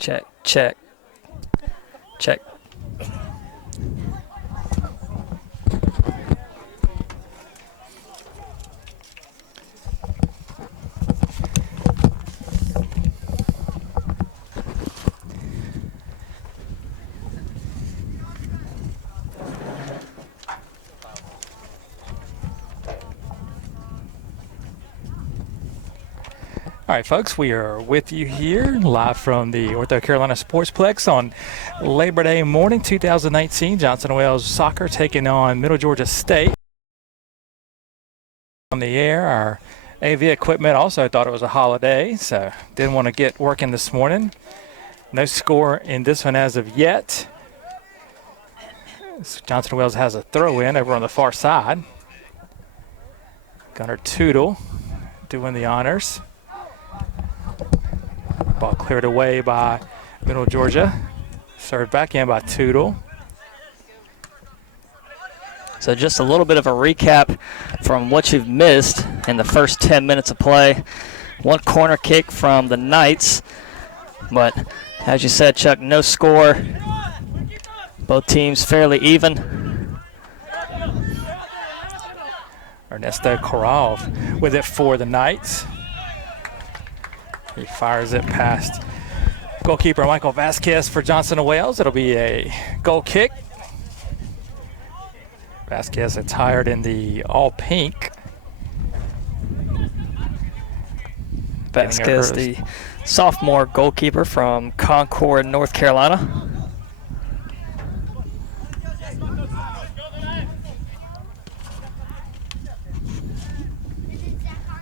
Check, check, check. All right, folks, we are with you here live from the Ortho Carolina Sportsplex on Labor Day morning 2019. Johnson & Wales soccer taking on Middle Georgia State. On the air, our AV equipment also thought it was a holiday, so didn't want to get working this morning. No score in this one as of yet. Johnson & Wales has a throw-in over on the far side. Gunnar Tootle doing the honors. Ball cleared away by Middle Georgia. Served back in by Tootle. So just a little bit of a recap from what you've missed in the first 10 minutes of play. One corner kick from the Knights, but as you said, Chuck, no score. Both teams fairly even. Ernesto Corral with it for the Knights. He fires it past goalkeeper Michael Vasquez for Johnson & Wales. It'll be a goal kick. Vasquez attired in the all pink. Vasquez, the sophomore goalkeeper from Concord, North Carolina.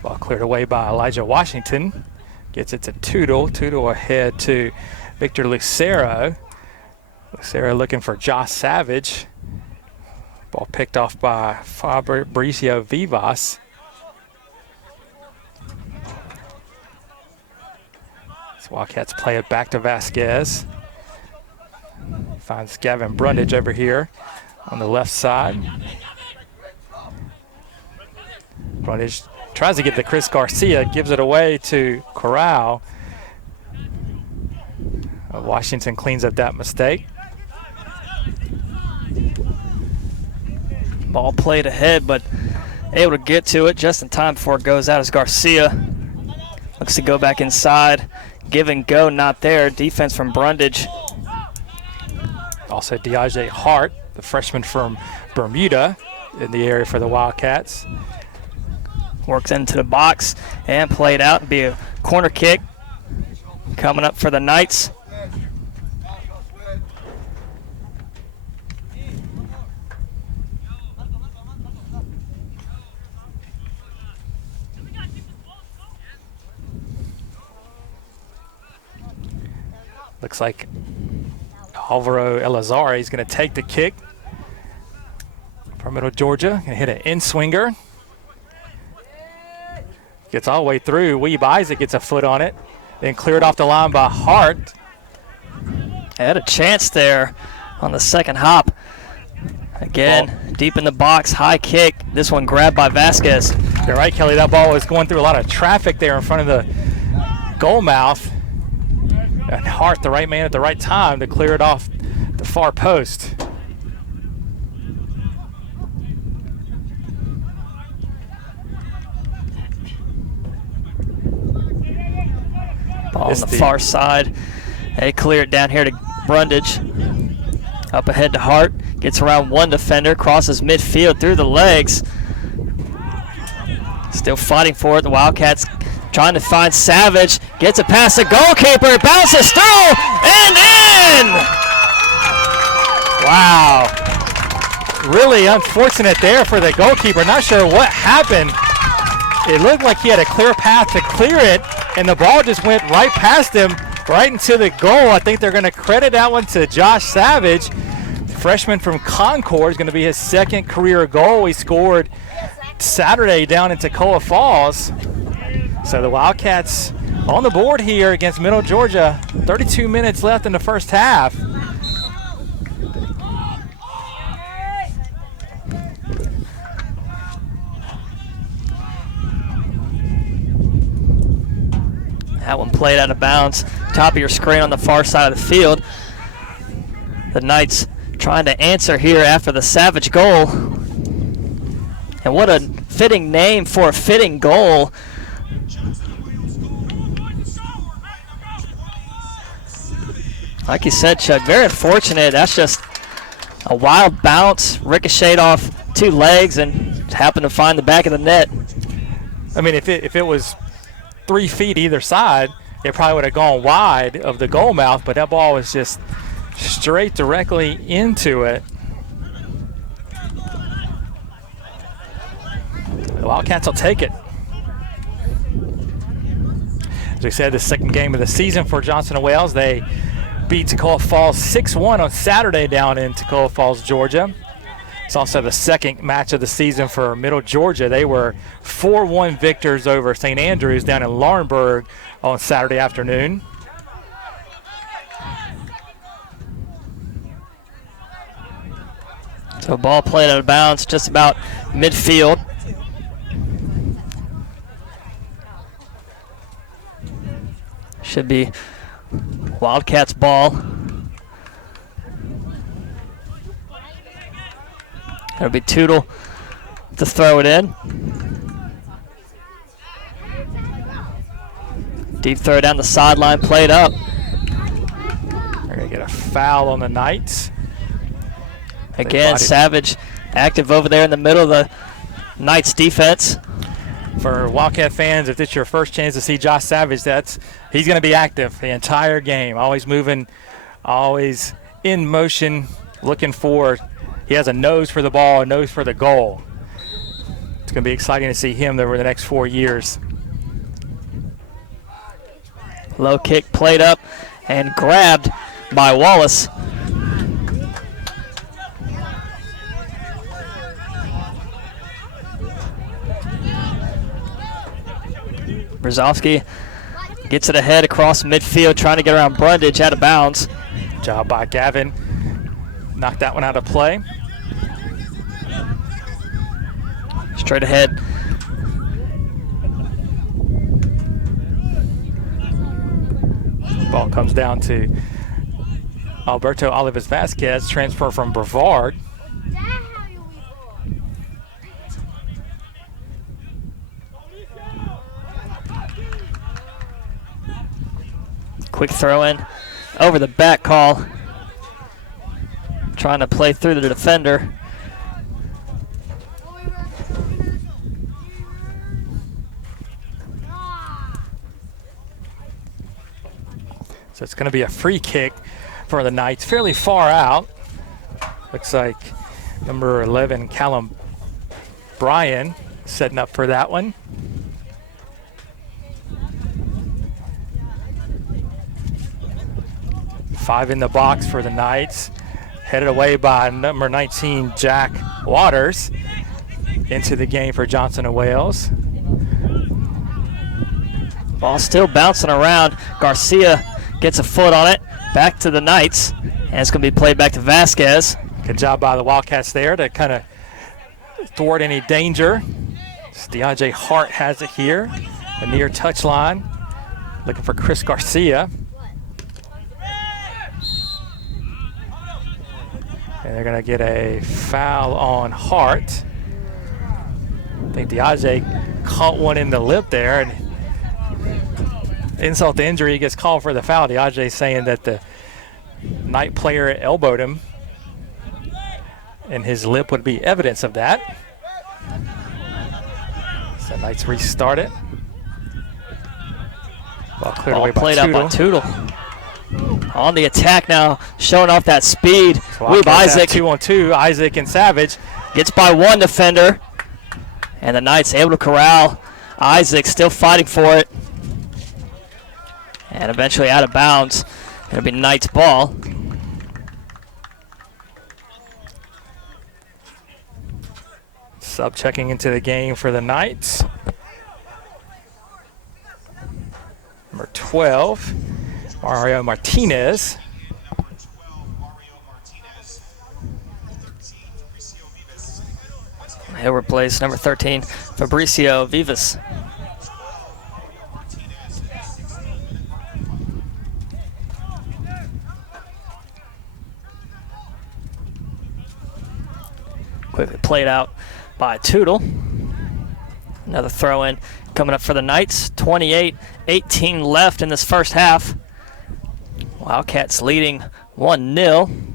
Ball cleared away by Elijah Washington. Gets it to Tootle. Tootle ahead to Victor Lucero. Lucero looking for Josh Savage. Ball picked off by Fabricio Vivas. So Wildcats play it back to Vasquez. Finds Gavin Brundage over here on the left side. Brundage tries to get to Chris Garcia, gives it away to Corral. Washington cleans up that mistake. Ball played ahead, but able to get to it just in time before it goes out as Garcia looks to go back inside. Give and go, not there. Defense from Brundage. Also Diage Hart, the freshman from Bermuda, in the area for the Wildcats. Works into the box and played out. Be a corner kick coming up for the Knights. Looks like Alvaro Elazari is going to take the kick from Middle Georgia. Going to hit an in-swinger. Gets all the way through. Weeb Isaac gets a foot on it. Then cleared off the line by Hart. Had a chance there on the second hop. Again, deep in the box, high kick. This one grabbed by Vasquez. You're right, Kelly. That ball was going through a lot of traffic there in front of the goal mouth. And Hart, the right man at the right time to clear it off the far post. Ball on the far side. They clear it down here to Brundage. Up ahead to Hart. Gets around one defender. Crosses midfield through the legs. Still fighting for it. The Wildcats trying to find Savage. Gets it past the goalkeeper. Bounces through and in! Wow. Really unfortunate there for the goalkeeper. Not sure what happened. It looked like he had a clear path to clear it, and the ball just went right past him, right into the goal. I think they're going to credit that one to Josh Savage. Freshman from Concord is going to be his second career goal. He scored Saturday down in Toccoa Falls. So the Wildcats on the board here against Middle Georgia. 32 minutes left in the first half. That one played out of bounds. Top of your screen on the far side of the field. The Knights trying to answer here after the Savage goal. And what a fitting name for a fitting goal. Like you said, Chuck, very unfortunate. That's just a wild bounce, ricocheted off 2 legs, and happened to find the back of the net. I mean, if it was 3 feet either side, it probably would have gone wide of the goal mouth, but that ball was just straight directly into it. The Wildcats will take it. As we said, the second game of the season for Johnson & Wales. They beat Toccoa Falls 6-1 on Saturday down in Toccoa Falls, Georgia. It's also the second match of the season for Middle Georgia. They were 4-1 victors over St. Andrews down in Laurinburg on Saturday afternoon. So ball played out of bounds just about midfield. Should be Wildcats ball. It'll be Tootle to throw it in. Deep throw down the sideline, played up. They're going to get a foul on the Knights. Again, Savage active over there in the middle of the Knights defense. For Wildcat fans, if it's your first chance to see Josh Savage, he's going to be active the entire game. Always moving, always in motion, looking forward. He has a nose for the ball, a nose for the goal. It's going to be exciting to see him over the next 4 years. Low kick played up and grabbed by Wallace. Brzezowski gets it ahead across midfield, trying to get around Brundage out of bounds. Job by Gavin. Knocked that one out of play. Straight ahead. Ball comes down to Alberto Olives Vasquez, transfer from Brevard. Quick throw in over the back call. Trying to play through the defender. So it's going to be a free kick for the Knights, fairly far out. Looks like number 11, Callum Bryan, setting up for that one. Five in the box for the Knights. Headed away by number 19, Jack Waters, into the game for Johnson & Wales. Ball still bouncing around. Garcia gets a foot on it. Back to the Knights. And it's going to be played back to Vasquez. Good job by the Wildcats there to kind of thwart any danger. DeAndre Hart has it here, the near touchline. Looking for Chris Garcia. And they're going to get a foul on Hart. I think DeAndre caught one in the lip there. And insult to injury, he gets called for the foul. DeAndre saying that the Knight player elbowed him, and his lip would be evidence of that. So Knights restart it. Ball cleared away by played Tootle. out by Tootle. On the attack now, showing off that speed. So Isaac 2-on-2. Isaac and Savage gets by one defender, and the Knights able to corral Isaac, still fighting for it, and eventually out of bounds. It'll be Knights ball. Sub checking into the game for the Knights. Number 12, Mario Martinez. He'll replace number 13, Fabricio Vivas. Quickly played out by Tootle. Another throw in coming up for the Knights. 28-18 left in this first half. Wildcats leading 1-0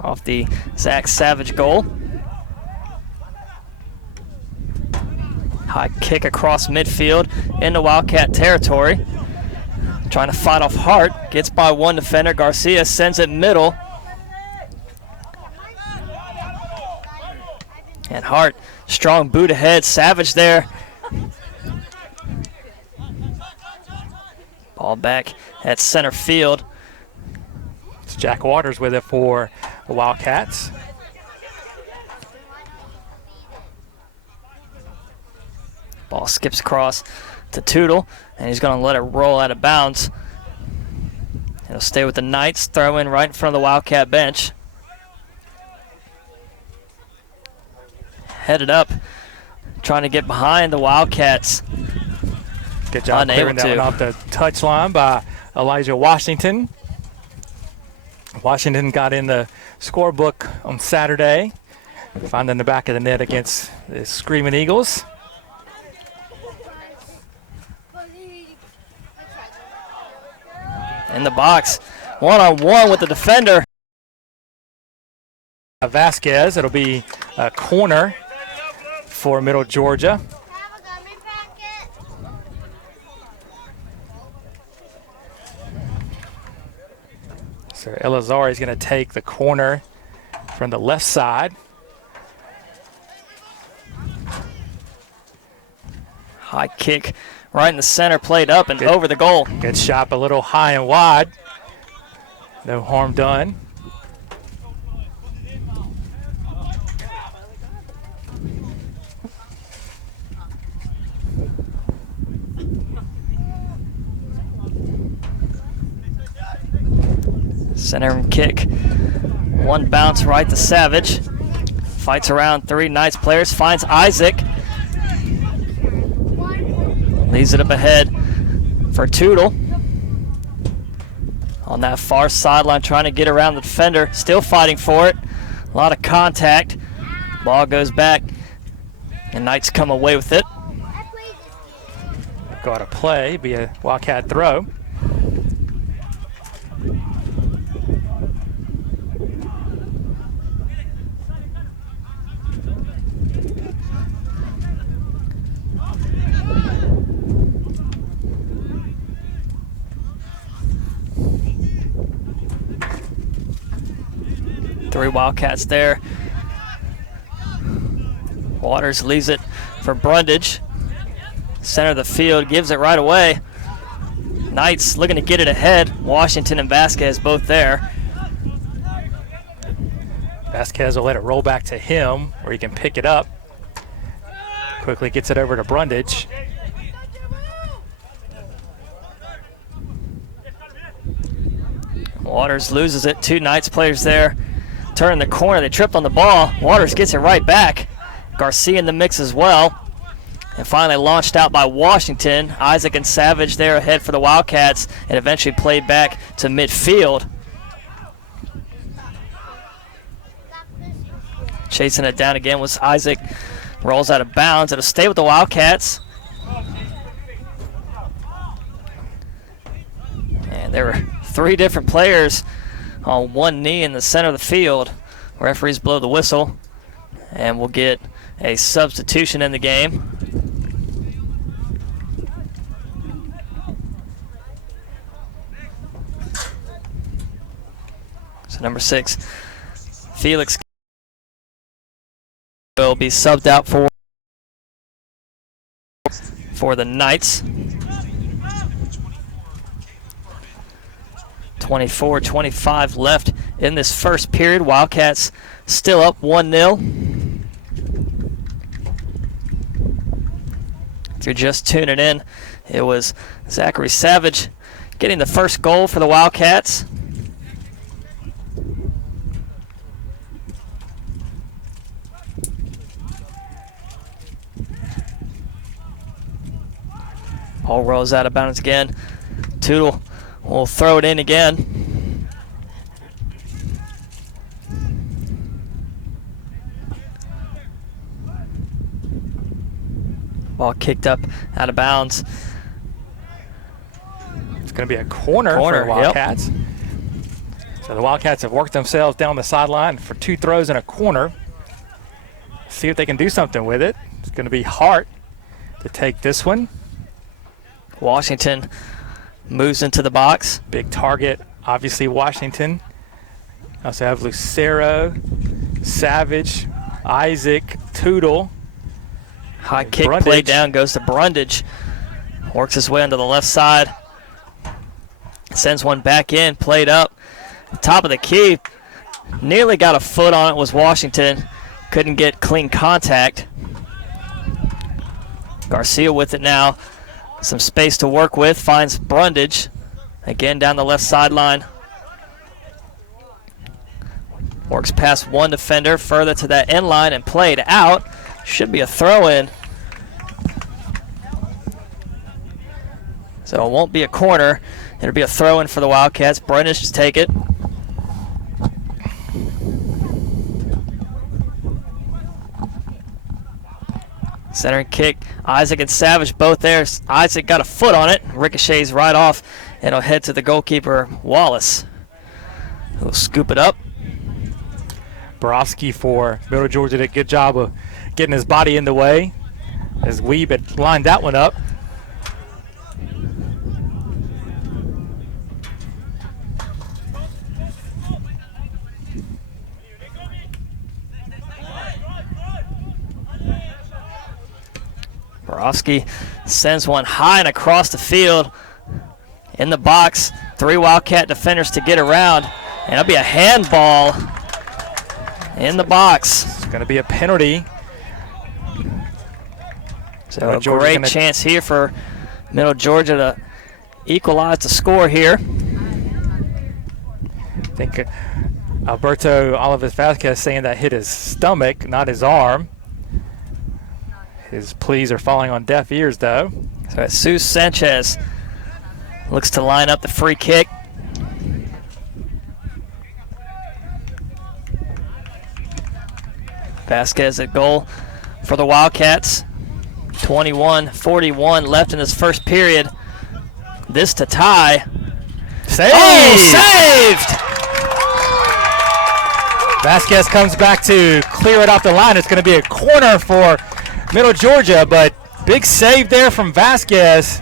off the Zach Savage goal. High kick across midfield into Wildcat territory. Trying to fight off Hart. Gets by one defender. Garcia sends it middle. And Hart, strong boot ahead. Savage there. Ball back at center field. It's Jack Waters with it for the Wildcats. Ball skips across to Tootle, and he's going to let it roll out of bounds. It'll stay with the Knights. Throw in right in front of the Wildcat bench. Headed up, trying to get behind the Wildcats. Good job clearing that one off the touchline by Elijah Washington. Washington got in the scorebook on Saturday, found in the back of the net against the Screaming Eagles. In the box, one-on-one with the defender. Vasquez, it'll be a corner for Middle Georgia. So Elazar is going to take the corner from the left side. High kick right in the center, played up and over the goal. Good shot, a little high and wide. No harm done. Center kick. One bounce right to Savage. Fights around three Knights players. Finds Isaac. Leaves it up ahead for Tootle. On that far sideline, trying to get around the defender. Still fighting for it. A lot of contact. Ball goes back. And Knights come away with it. Got to play. Be a Wildcat throw. Three Wildcats there. Waters leaves it for Brundage. Center of the field, gives it right away. Knights looking to get it ahead. Washington and Vasquez both there. Vasquez will let it roll back to him where he can pick it up. Quickly gets it over to Brundage. Waters loses it. Two Knights players there. Turn the corner. They tripped on the ball. Waters gets it right back. Garcia in the mix as well. And finally launched out by Washington. Isaac and Savage there ahead for the Wildcats, and eventually played back to midfield. Chasing it down again was Isaac. Rolls out of bounds. It'll stay with the Wildcats. And there were three different players on one knee in the center of the field. Referees blow the whistle, and we'll get a substitution in the game. So number 6, Felix will be subbed out for the Knights. 24-25 left in this first period. Wildcats still up 1-0. If you're just tuning in, it was Zachary Savage getting the first goal for the Wildcats. Ball rolls out of bounds again. Tootle will throw it in again. Ball kicked up out of bounds. It's going to be a corner for the Wildcats. Yep. So the Wildcats have worked themselves down the sideline for 2 throws and a corner. See if they can do something with it. It's going to be Hart to take this one. Washington moves into the box. Big target, obviously Washington. Also have Lucero, Savage, Isaac, Tootle. High kick play down goes to Brundage. Works his way onto the left side. Sends one back in, played up. Top of the key. Nearly got a foot on it was Washington. Couldn't get clean contact. Garcia with it now. Some space to work with. Finds Brundage. Again down the left sideline. Works past one defender, further to that end line and played out. Should be a throw-in. So it won't be a corner. It'll be a throw-in for the Wildcats. Brundage to take it. Center kick. Isaac and Savage both there. Isaac got a foot on it. Ricochets right off. And it'll head to the goalkeeper, Wallace, who'll scoop it up. Borowski for Middle Georgia did a good job of getting his body in the way as Weeb had lined that one up. Borowski sends one high and across the field. In the box, 3 Wildcat defenders to get around. And it'll be a handball in the box. It's going to be a penalty. So a great chance here for Middle Georgia to equalize the score here. I think Alberto Olives Vasquez saying that hit his stomach, not his arm. His pleas are falling on deaf ears, though. So Jesus Sanchez looks to line up the free kick. Vasquez at goal for the Wildcats. 21-41 left in this first period. This to tie. Saved! Oh, saved! Vasquez comes back to clear it off the line. It's going to be a corner for Middle Georgia, but big save there from Vasquez.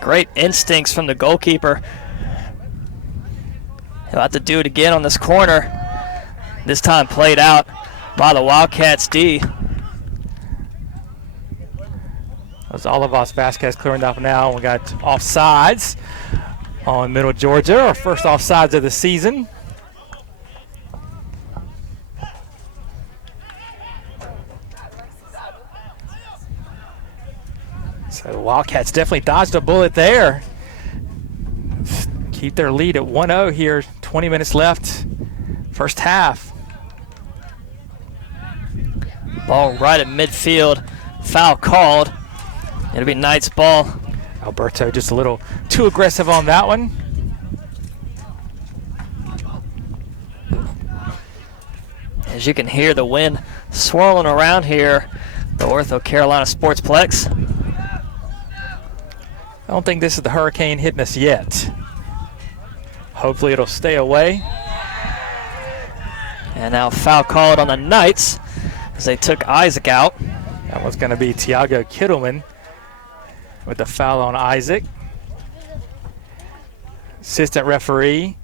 Great instincts from the goalkeeper. He'll have to do it again on this corner. This time played out by the Wildcats D. That's Olivas Vasquez clearing off now. We got offsides on Middle Georgia, our first offsides of the season. So the Wildcats definitely dodged a bullet there. Keep their lead at 1-0 here. 20 minutes left, first half. Ball right at midfield. Foul called. It'll be Knight's ball. Alberto just a little too aggressive on that one. As you can hear the wind swirling around here, the Ortho Carolina Sportsplex. I don't think this is the hurricane hitting us yet. Hopefully it'll stay away. And now foul called on the Knights as they took Isaac out. That was going to be Tiago Kittleman with the foul on Isaac. Assistant referee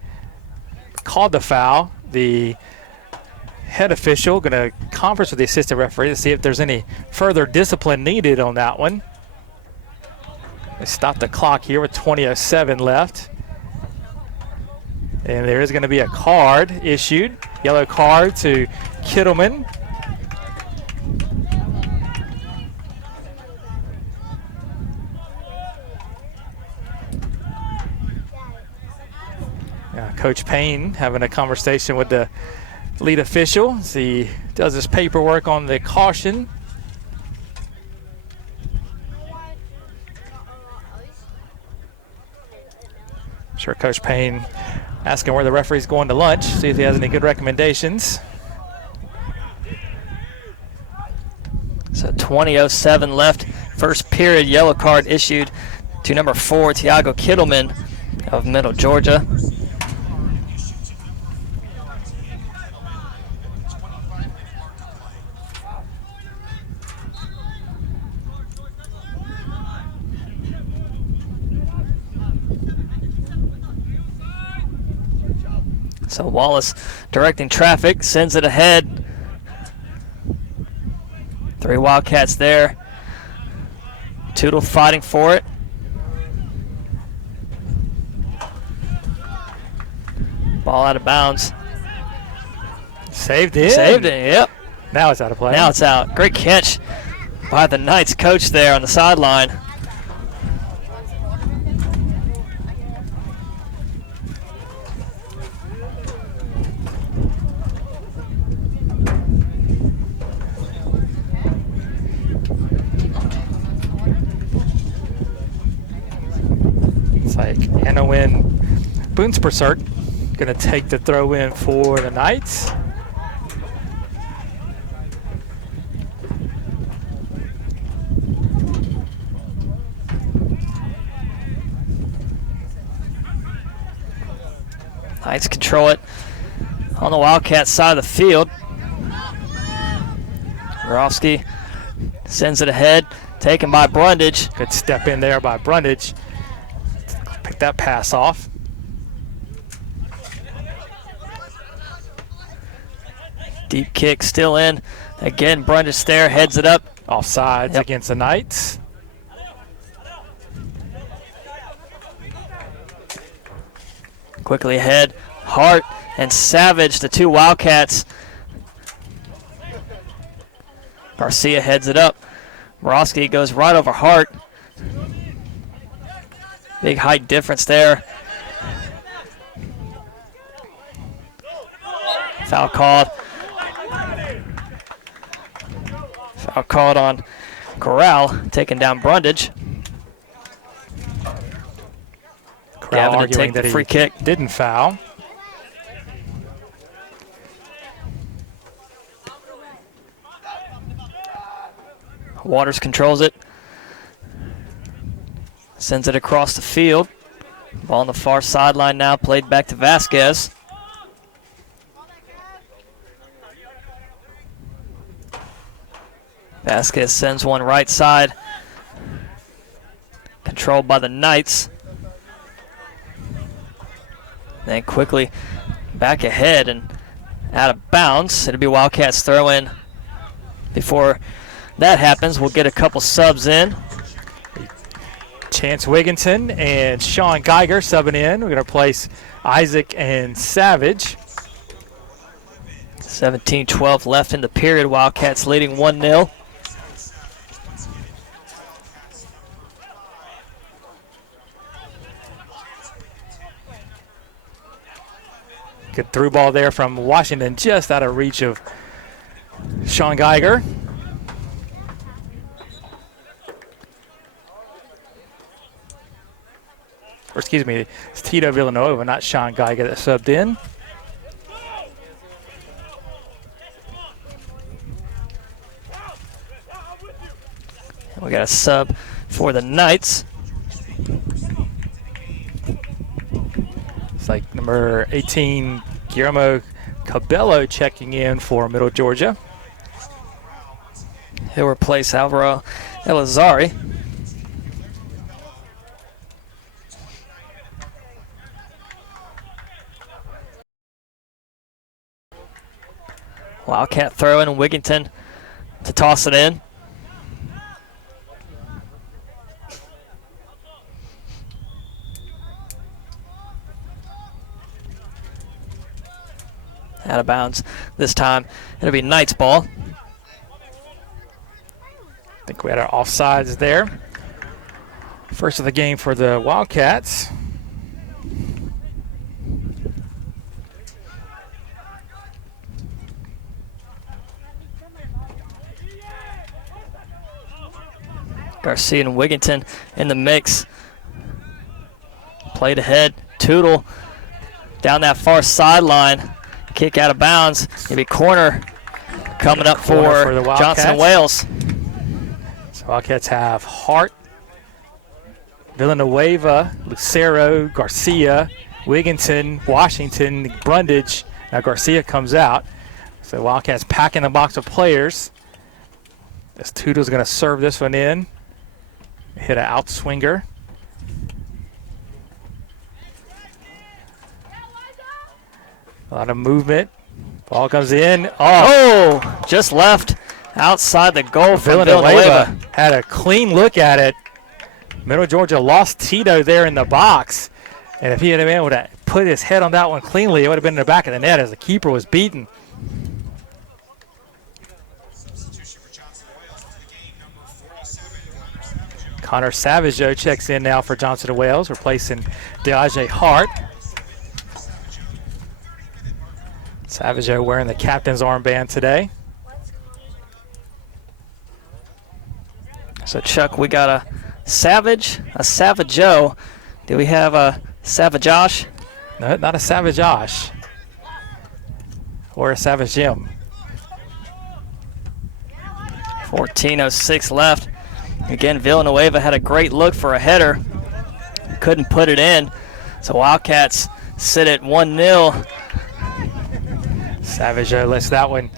called the foul. The head official going to conference with the assistant referee to see if there's any further discipline needed on that one. They stopped the clock here with 20:07 left. And there is going to be a card issued, yellow card to Kittleman. Coach Payne having a conversation with the lead official as he does his paperwork on the caution. I'm sure Coach Payne asking where the referee's going to lunch, see if he has any good recommendations. 20:07 left. First period, yellow card issued to number 4, Tiago Kittleman of Middle Georgia. So Wallace directing traffic, sends it ahead. 3 Wildcats there. Tootle fighting for it. Ball out of bounds. Saved it. Saved it, yep. Now it's out of play. Now it's out. Great catch by the Knights coach there on the sideline. Like Anowin Boonspersert going to take the throw in for the Knights. Knights control it on the Wildcat side of the field. Borowski sends it ahead, taken by Brundage. Good step in there by Brundage. Pick that pass off. Deep kick still in. Again, Brundage there, heads it up. Offsides against the Knights. Quickly ahead. Hart and Savage, the 2 Wildcats. Garcia heads it up. Borowski goes right over Hart. Big height difference there. Foul called. Foul called on Corral, taking down Brundage. Corral Gavin to arguing take the that free he kick. Didn't foul. Waters controls it. Sends it across the field. Ball on the far sideline now, played back to Vasquez. Vasquez sends one right side. Controlled by the Knights. Then quickly back ahead and out of bounds. It'll be Wildcats throw in. Before that happens, we'll get a couple subs in. Chance Wigginton and Sean Geiger subbing in. We're going to place Isaac and Savage. 17-12 left in the period. Wildcats leading 1-0. Good through ball there from Washington, just out of reach of Sean Geiger. Or excuse me, it's Tito Villanova, not Sean Geiger that subbed in. We got a sub for the Knights. It's like number 18, Guillermo Cabello checking in for Middle Georgia. He'll replace Alvaro Elazari. Wildcat throw in, Wigginton to toss it in. Out of bounds this time. It'll be Knights ball. I think we had our offsides there. First of the game for the Wildcats. Garcia and Wigginton in the mix. Played ahead. Tootle down that far sideline. Kick out of bounds. Maybe corner coming up for the Johnson Wildcats. Wales. Wildcats have Hart, Villanueva, Lucero, Garcia, Wigginton, Washington, Brundage. Now Garcia comes out. So Wildcats packing the box of players. As Toodle's going to serve this one in. Hit an outswinger. A lot of movement. Ball comes in. Oh, just left outside the goal from Villanueva. Had a clean look at it. Middle Georgia lost Tito there in the box. And if he had been able to put his head on that one cleanly, it would have been in the back of the net as the keeper was beaten. Connor Savageau checks in now for Johnson & Wales, replacing Deaje Hart. Savageau wearing the captain's armband today. So, Chuck, we got a Savage, a Savageau. Do we have a Savajosh? No, not a Savajosh. Or a Savage Jim. 14:06 left. Again, Villanueva had a great look for a header. Couldn't put it in. So Wildcats sit at 1-0. Savageau lets that one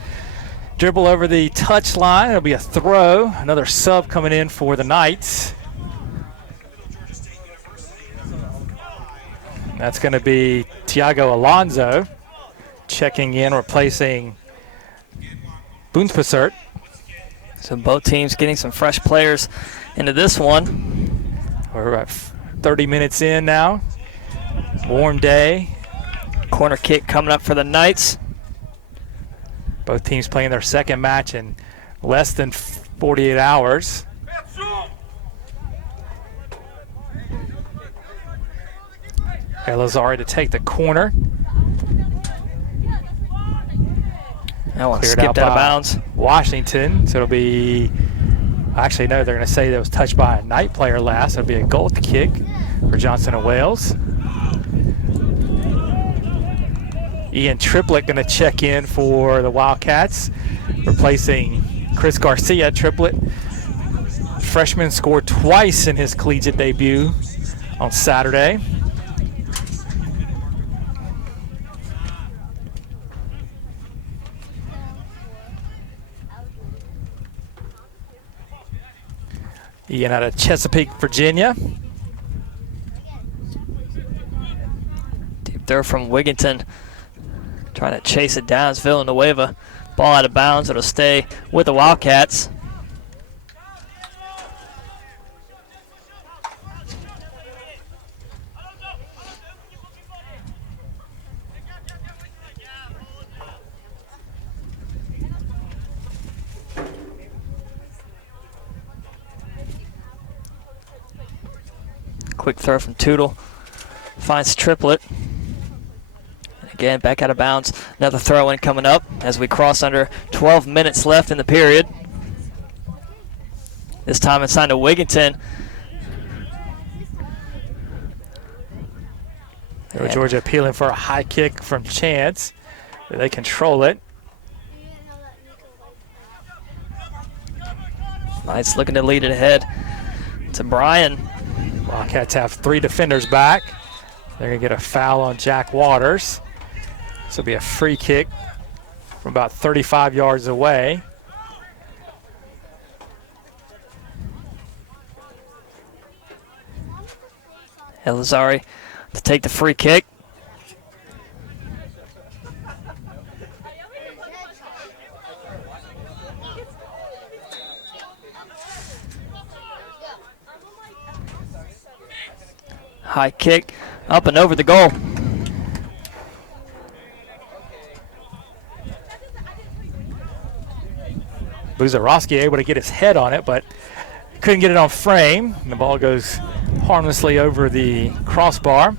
dribble over the touch line. It'll be a throw. Another sub coming in for the Knights. That's going to be Tiago Alonso checking in, replacing Boonspassert. So both teams getting some fresh players into this one. We're about 30 minutes in now. Warm day. Corner kick coming up for the Knights. Both teams playing their second match in less than 48 hours. Elazari to take the corner. That one skipped out of bounds. Washington, so it'll be, actually no, they're going to say that was touched by a Knight player last. It'll be a goal kick for Johnson & Wales. Ian Triplett going to check in for the Wildcats, replacing Chris Garcia. Triplett, freshman, scored twice in his collegiate debut on Saturday. Ian out of Chesapeake, Virginia. Deep throw from Wigginton. Trying to chase it down. It's Villanueva. Ball out of bounds. It'll stay with the Wildcats. Quick throw from Tootle. Finds Triplett. Again, back out of bounds. Another throw-in coming up as we cross under 12 minutes left in the period. This time it's signed to Wigginton. Georgia appealing for a high kick from Chance. They control it. Knights looking to lead it ahead to Bryan. Wildcats have 3 defenders back. They're going to get a foul on Jack Waters. This will be a free kick from about 35 yards away. Elazari to take the free kick. High kick up and over the goal. Buzarowski able to get his head on it, but couldn't get it on frame. And the ball goes harmlessly over the crossbar.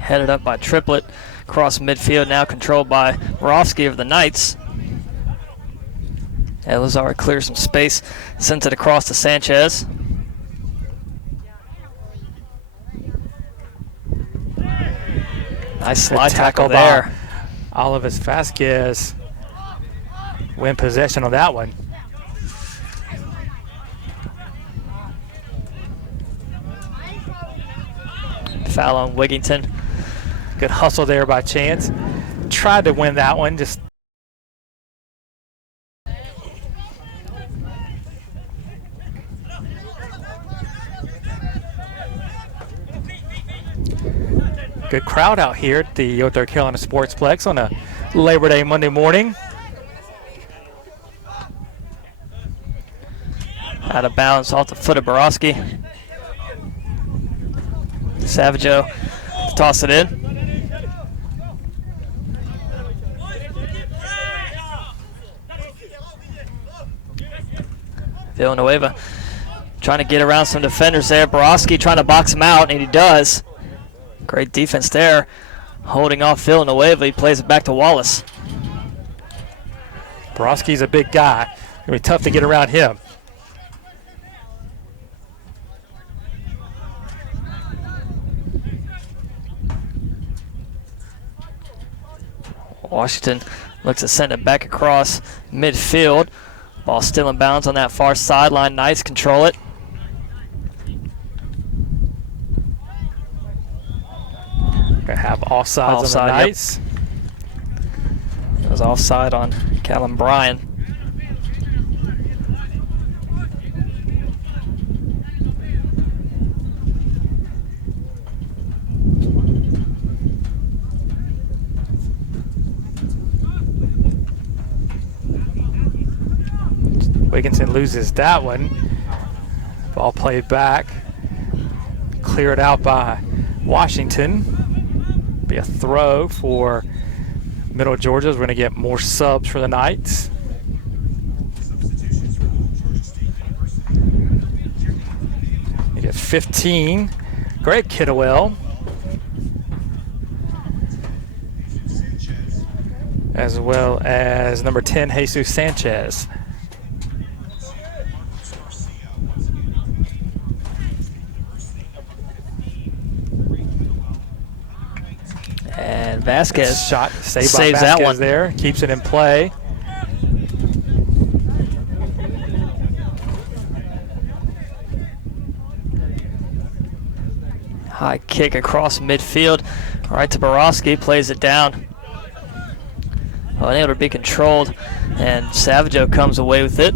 Headed up by Triplett. Across midfield, now controlled by Borowski of the Knights. Elazari clears some space, sends it across to Sanchez. Nice slide tackle there. Olivis Vasquez win possession on that one. Foul on Wigington. Good hustle there by Chance. Tried to win that one, just good crowd out here at the North Carolina Sportsplex on a Labor Day Monday morning. Out of bounds off the foot of Borowski. Savageau toss it in. Villanueva trying to get around some defenders there. Borowski trying to box him out, and he does. Great defense there. Holding off Villanueva. He plays it back to Wallace. Borowski's a big guy. It'll be tough to get around him. Washington looks to send it back across midfield. Ball still in bounds on that far sideline. Knights control it. Gonna have offsides on the Knights. Yep. It was offside on Callum Bryan. Wigginton loses that one. Ball played back. Cleared out by Washington. Be a throw for Middle Georgia. We're going to get more subs for the Knights. You get 15. Greg Kidwell. As well as number 10, Jesus Sanchez. And Vasquez shot saved by saves Vasquez that one there, keeps it in play. High kick across midfield, right to Borowski, plays it down. Unable to be controlled, and Savageau comes away with it.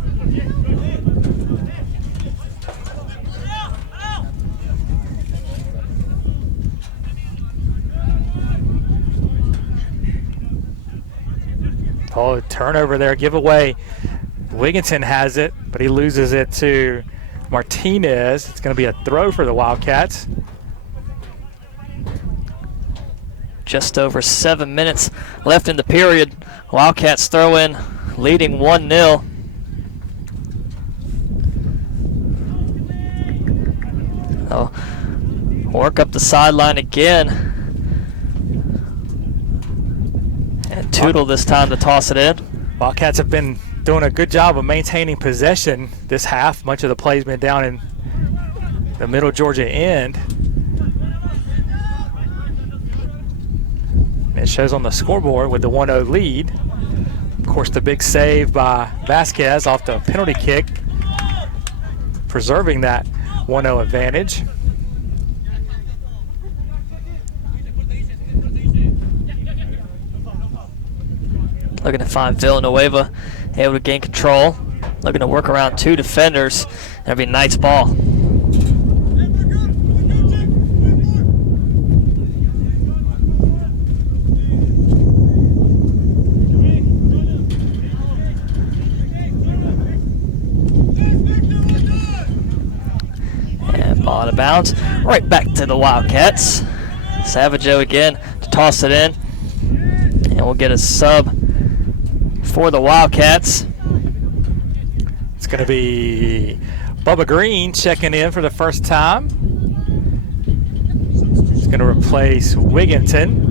Oh, turnover there, giveaway. Wigginton has it, but he loses it to Martinez. It's going to be a throw for the Wildcats. Just over 7 minutes left in the period. Wildcats throw in, leading 1-0. They'll work up the sideline again. And Tootle this time to toss it in. Wildcats have been doing a good job of maintaining possession this half. Much of the play's been down in the Middle Georgia end. It shows on the scoreboard with the 1-0 lead. Of course, the big save by Vasquez off the penalty kick, preserving that 1-0 advantage. Looking to find Villanueva, able to gain control. Looking to work around two defenders. That'll be Knight's ball. And ball out of bounds. Right back to the Wildcats. Savageau again to toss it in. And we'll get a sub for the Wildcats. It's going to be Bubba Green checking in for the first time. He's going to replace Wigginton.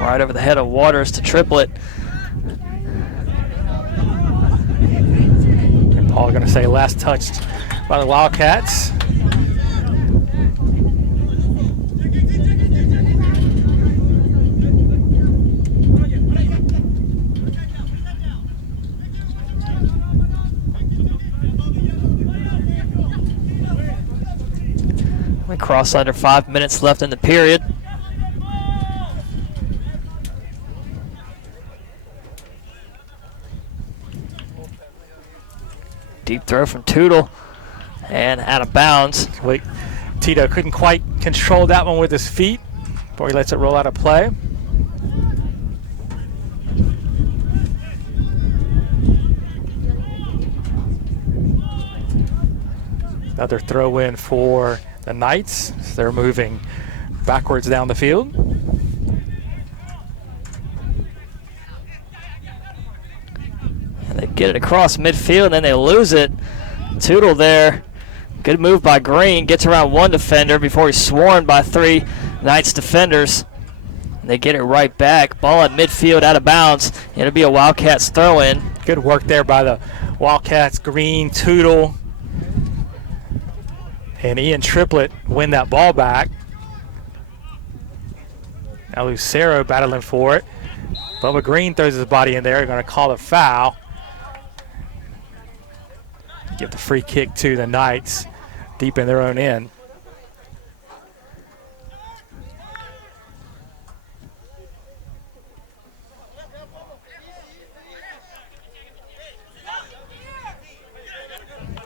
Right over the head of Waters to Triplet. All going to say last touched by the Wildcats. We cross under 5 minutes left in the period. Deep throw from Tootle and out of bounds. Wait, Tito couldn't quite control that one with his feet before he lets it roll out of play. Another throw in for the Knights. So they're moving backwards down the field. And they get it across midfield, and then they lose it. Tootle there. Good move by Green. Gets around one defender before he's swarmed by 3 Knights defenders. And they get it right back. Ball at midfield, out of bounds. It'll be a Wildcats throw in. Good work there by the Wildcats. Green, Tootle, and Ian Triplett win that ball back. Now Lucero battling for it. Bubba Green throws his body in there. They're going to call a foul. Give the free kick to the Knights deep in their own end.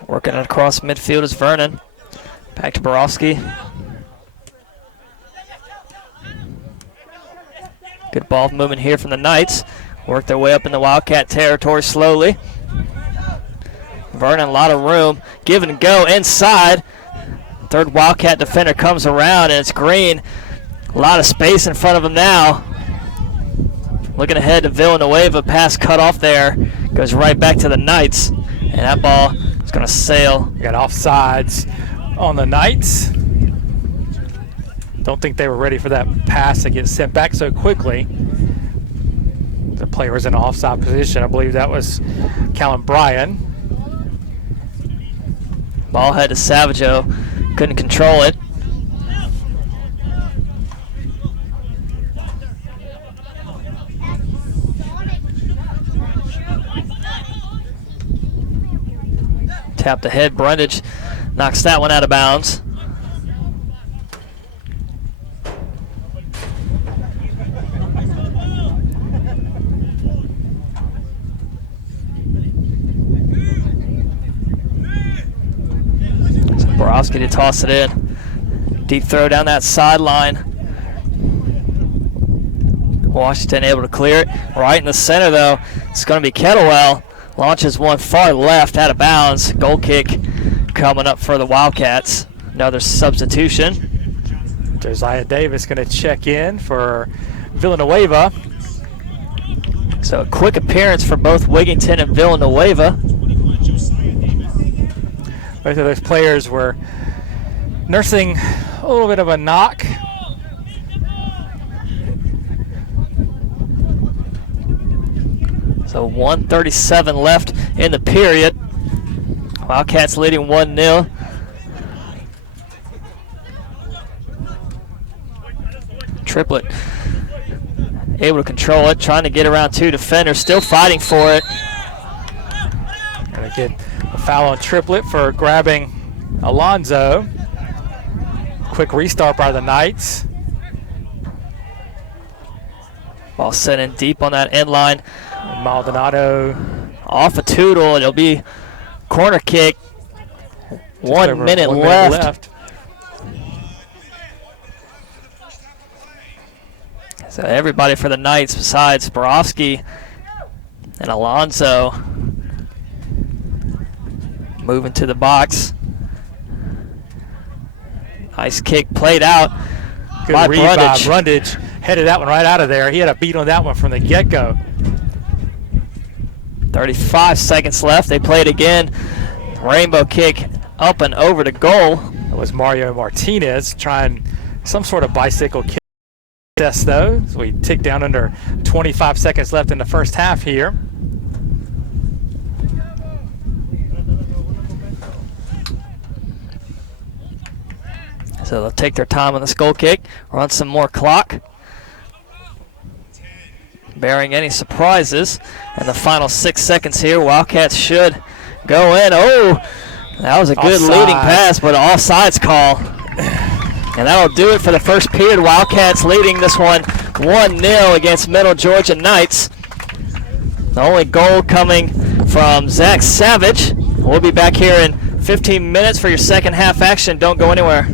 Working it across midfield is Vernon. Back to Borowski. Good ball movement here from the Knights. Work their way up in the Wildcat territory slowly. Vernon, a lot of room. Give and go inside. Third Wildcat defender comes around, and it's Green. A lot of space in front of him now. Looking ahead to Villanueva. Pass cut off there. Goes right back to the Knights. And that ball is going to sail. We got offsides on the Knights. Don't think they were ready for that pass to get sent back so quickly. The player was in an offside position. I believe that was Callum Bryan. Ball head to Savageau. Couldn't control it. Tapped ahead. Brundage knocks that one out of bounds. Borowski to toss it in. Deep throw down that sideline. Washington able to clear it. Right in the center, though. It's going to be Kettlewell. Launches one far left, out of bounds. Goal kick coming up for the Wildcats. Another substitution. Josiah Davis going to check in for Villanueva. So a quick appearance for both Wigington and Villanueva. Both of those players were nursing a little bit of a knock. So 1:37 left in the period. Wildcats leading 1-0. Triplett able to control it, trying to get around 2 defenders, still fighting for it. Gonna get a foul on Triplett for grabbing Alonzo. Quick restart by the Knights. Ball sent in deep on that end line. Maldonado Off a Tootle. It'll be corner kick. 1 minute left. So everybody for the Knights besides Borowski and Alonzo moving to the box. Nice kick played out. Good by read by Brundage. Headed that one right out of there. He had a beat on that one from the get-go. 35 seconds left. They play it again. Rainbow kick up and over to goal. That was Mario Martinez trying some sort of bicycle kick. Though, so we tick down under 25 seconds left in the first half here. So they'll take their time on this goal kick, run some more clock, bearing any surprises. In the final 6 seconds here, Wildcats should go in. Oh, that was a good leading pass, but an offsides call. And that'll do it for the first period. Wildcats leading this one 1-0 against Middle Georgia Knights. The only goal coming from Zach Savage. We'll be back here in 15 minutes for your second half action. Don't go anywhere.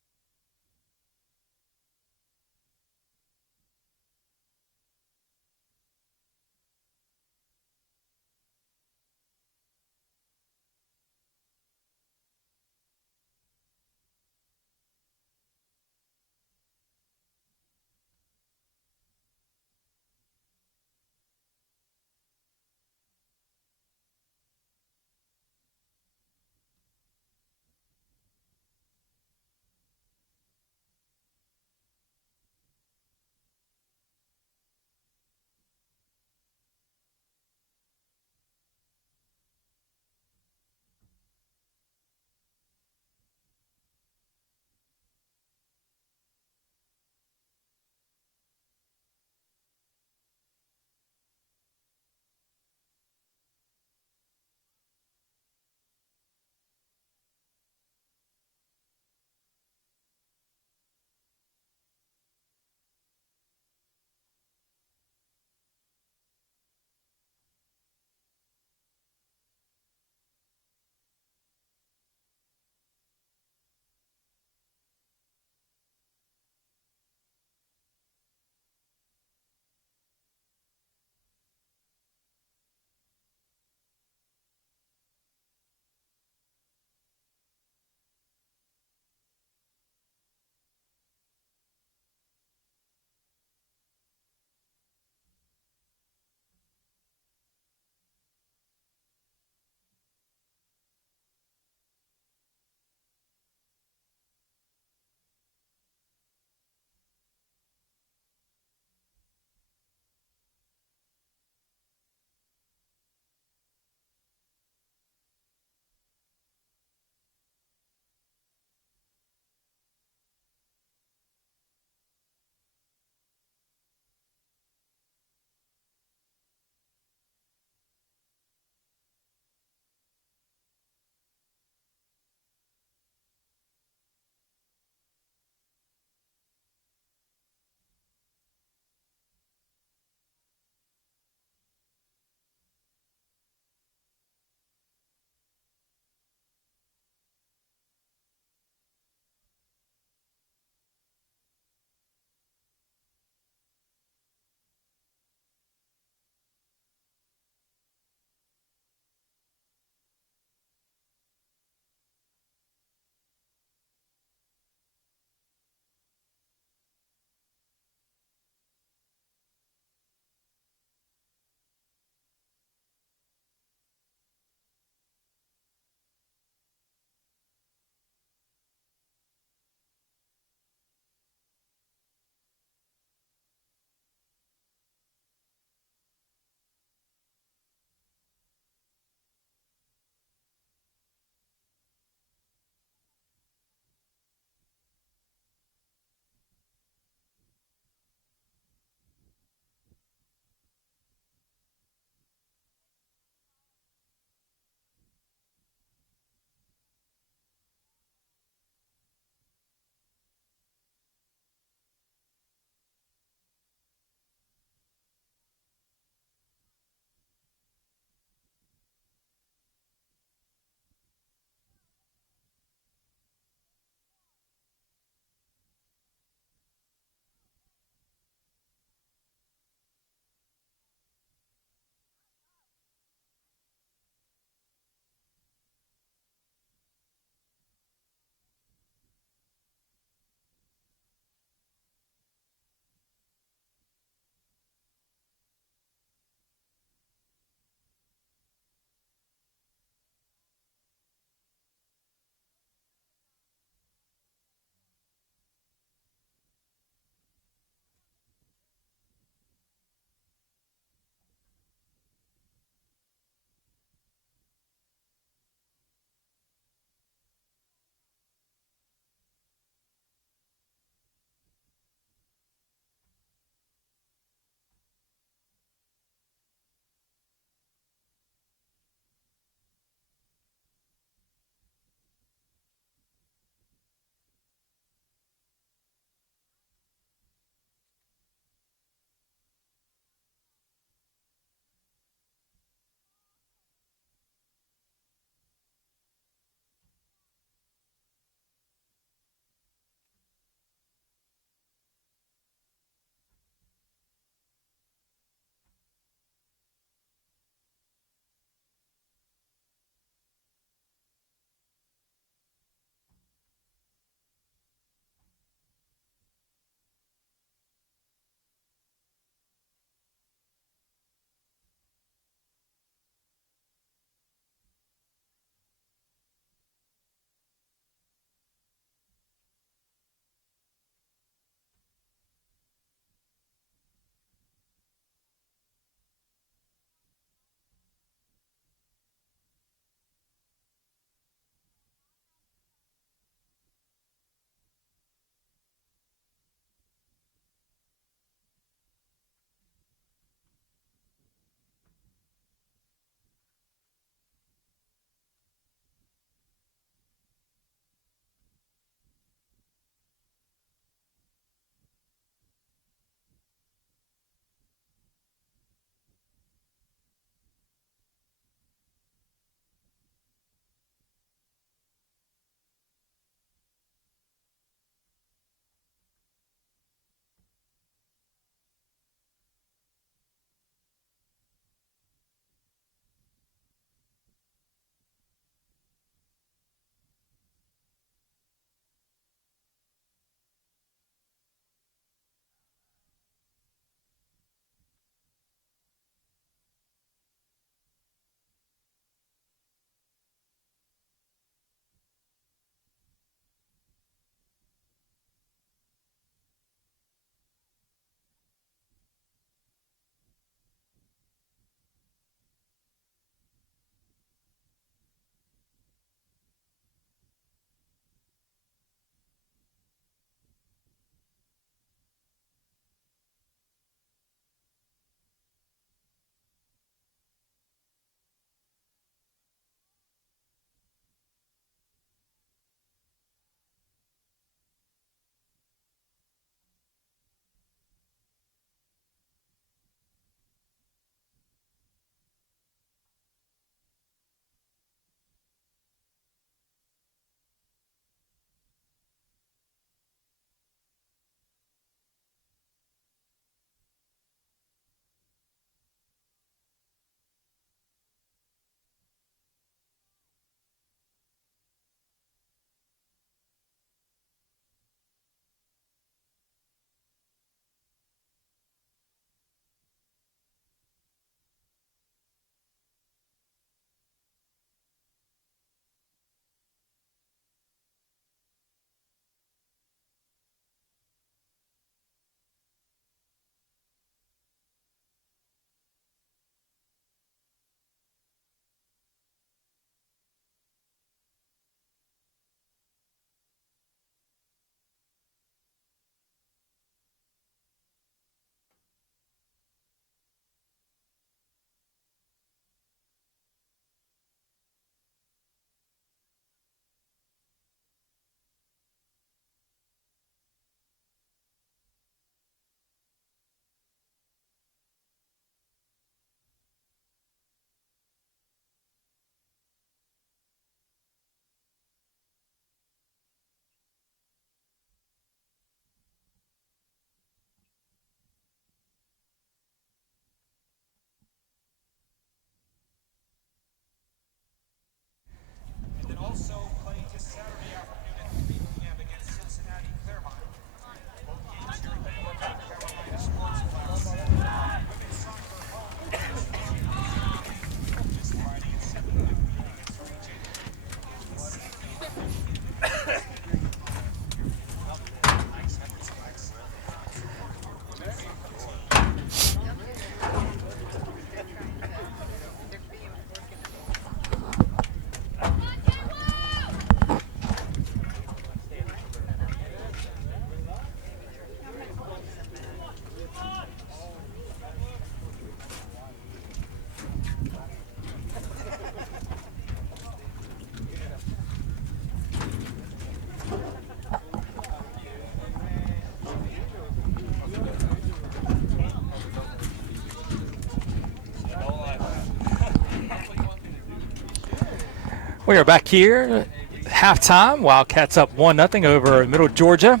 We are back here, halftime. Wildcats up 1-0 over Middle Georgia.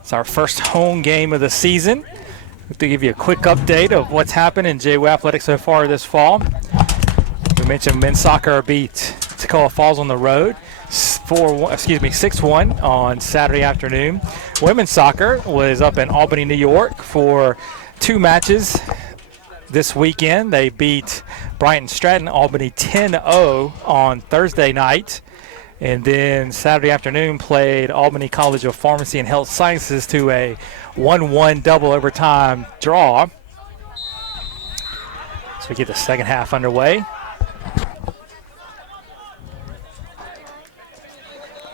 It's our first home game of the season. To give you a quick update of what's happened in JWU athletics so far this fall. We mentioned men's soccer beat Toccoa Falls on the road, 6-1 on Saturday afternoon. Women's soccer was up in Albany, New York for 2 matches this weekend. They beat Brighton Stratton Albany 10-0 on Thursday night. And then Saturday afternoon played Albany College of Pharmacy and Health Sciences to a 1-1 double overtime draw. So we get the second half underway.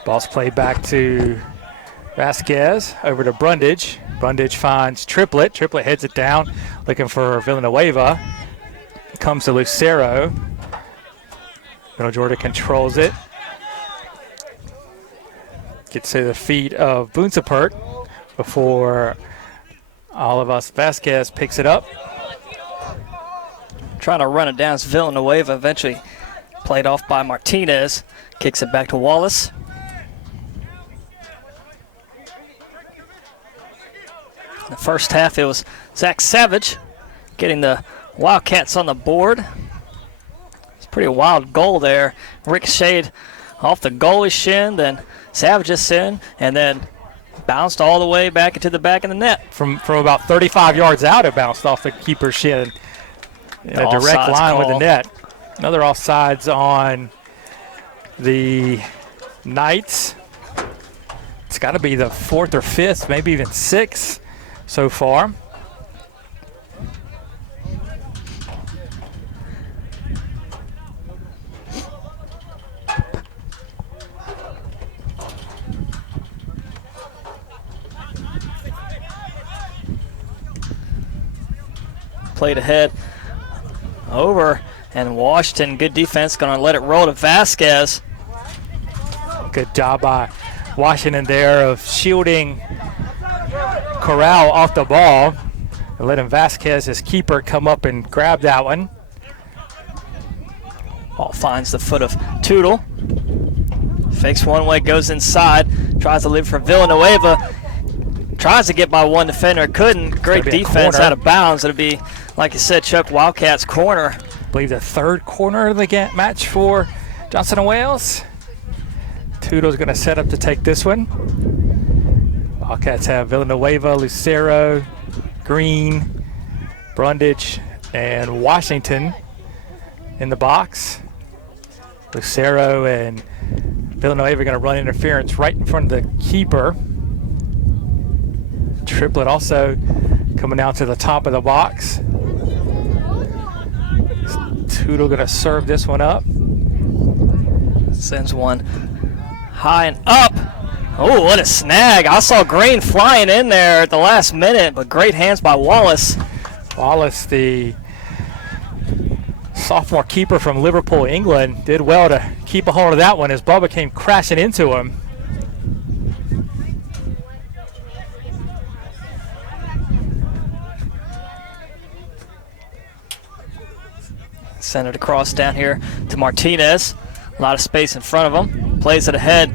Ball's played back to Vasquez, over to Brundage. Brundage finds Triplett. Triplett heads it down, looking for Villanueva. Comes to Lucero. Middle Georgia controls it. Gets to the feet of Bunsapert before Olivas Vasquez picks it up. Trying to run it down. It's Villanueva, eventually played off by Martinez. Kicks it back to Wallace. In the first half, it was Zach Savage getting the Wildcats on the board. It's a pretty wild goal there. Ricocheted off the goalie's shin, then Savage's shin, and then bounced all the way back into the back of the net. From about 35 yards out, it bounced off the keeper's shin in a direct line with the net. Another offsides on the Knights. It's got to be the 4th or 5th, maybe even 6th so far. Played ahead over, and Washington, good defense, going to let it roll to Vasquez. Good job by Washington there of shielding Corral off the ball and letting Vasquez, his keeper, come up and grab that one. Ball finds the foot of Tootle. Fakes one way, goes inside, tries to leave for Villanueva. Tries to get by one defender, couldn't. Great defense out of bounds. It'll be, like you said, Chuck, Wildcats corner. I believe the 3rd corner of the match for Johnson & Wales. Tootle's going to set up to take this one. Wildcats have Villanueva, Lucero, Green, Brundage, and Washington in the box. Lucero and Villanueva are going to run interference right in front of the keeper. Triplett also coming down to the top of the box. Tootle going to serve this one up. Sends one high and up. Oh, what a snag. I saw Green flying in there at the last minute, but great hands by Wallace. Wallace, the sophomore keeper from Liverpool, England, did well to keep a hold of that one as Bubba came crashing into him. Send it across down here to Martinez. A lot of space in front of him. Plays it ahead,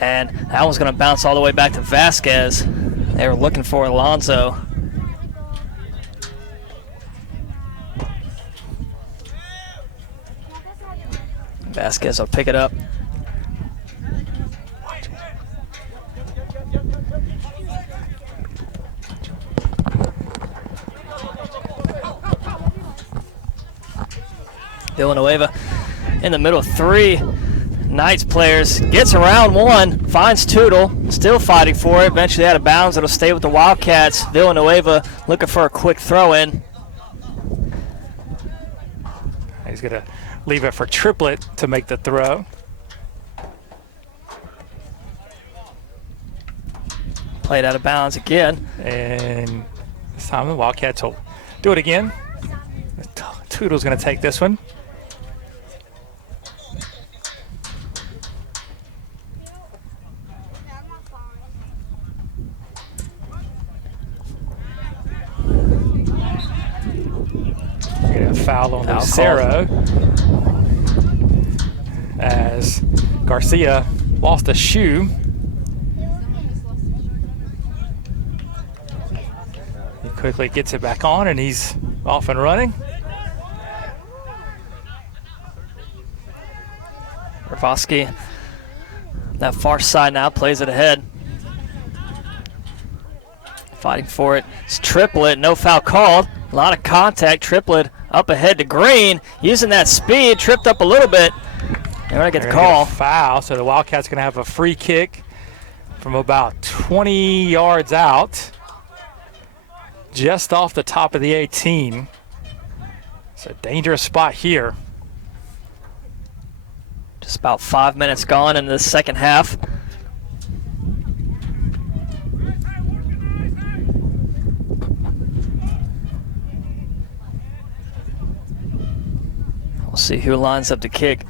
and that one's going to bounce all the way back to Vasquez. They were looking for Alonso. Vasquez will pick it up. Villanueva in the middle, 3 Knights players, gets around one, finds Tootle, still fighting for it, eventually out of bounds. It'll stay with the Wildcats. Villanueva looking for a quick throw in. He's going to leave it for Triplett to make the throw. Played out of bounds again. And this time the Wildcats will do it again. Tootle's going to take this one. Get a foul on Lucero. Garcia lost a shoe. He quickly gets it back on, and he's off and running. Ravoski, that far side now, plays it ahead. Fighting for it. It's Triplett, no foul called. A lot of contact. Triplett up ahead to Green, using that speed, tripped up a little bit. They're going to get the call. Get a foul, so the Wildcats going to have a free kick from about 20 yards out, just off the top of the 18. It's a dangerous spot here. Just about 5 minutes gone in the second half. We'll see who lines up to kick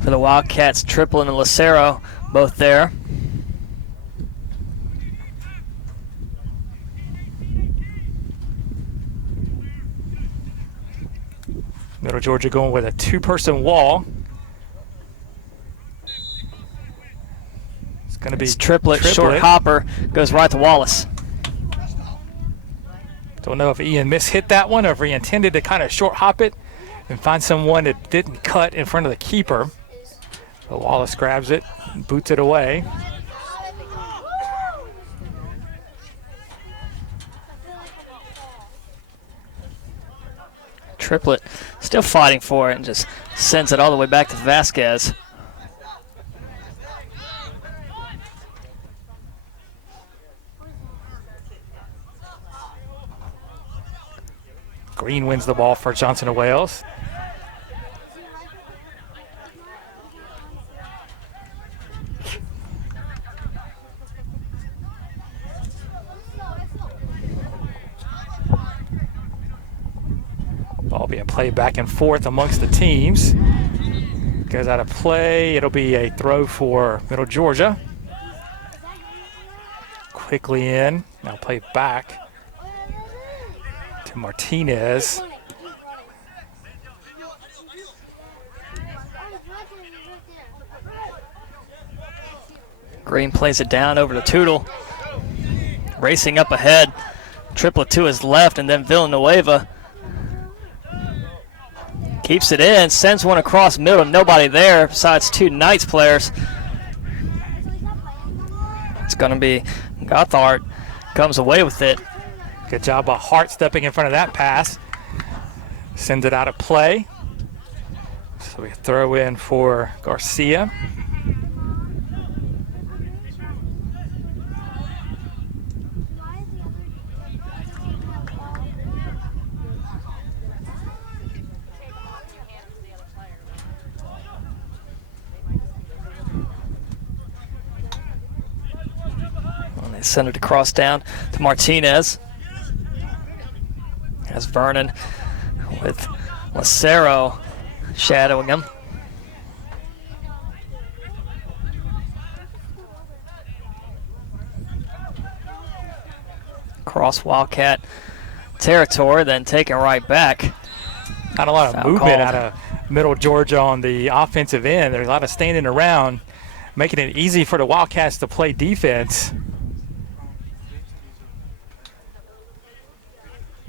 for the Wildcats. Triplett and Lucero both there. Middle Georgia going with a two-person wall. It's going to be Triplett, short hopper, goes right to Wallace. Don't know if Ian mishit that one or if he intended to kind of short hop it and find someone that didn't cut in front of the keeper. But Wallace grabs it and boots it away. Triplett still fighting for it and just sends it all the way back to Vasquez. Green wins the ball for Johnson of Wales. Ball being played back and forth amongst the teams. Goes out of play. It'll be a throw for Middle Georgia. Quickly in. Now play back to Martinez. Green plays it down over to Tootle. Racing up ahead. Triplett to his left, and then Villanueva keeps it in, sends one across middle. Nobody there besides two Knights players. It's going to be Gothard comes away with it. Good job by Hart stepping in front of that pass. Sends it out of play. So we throw in for Garcia. And they send it across down to Martinez. As Vernon with Lucero shadowing him. Cross Wildcat territory, then taken right back. Not a lot of Foul movement called out of Middle Georgia on the offensive end. There's a lot of standing around, making it easy for the Wildcats to play defense.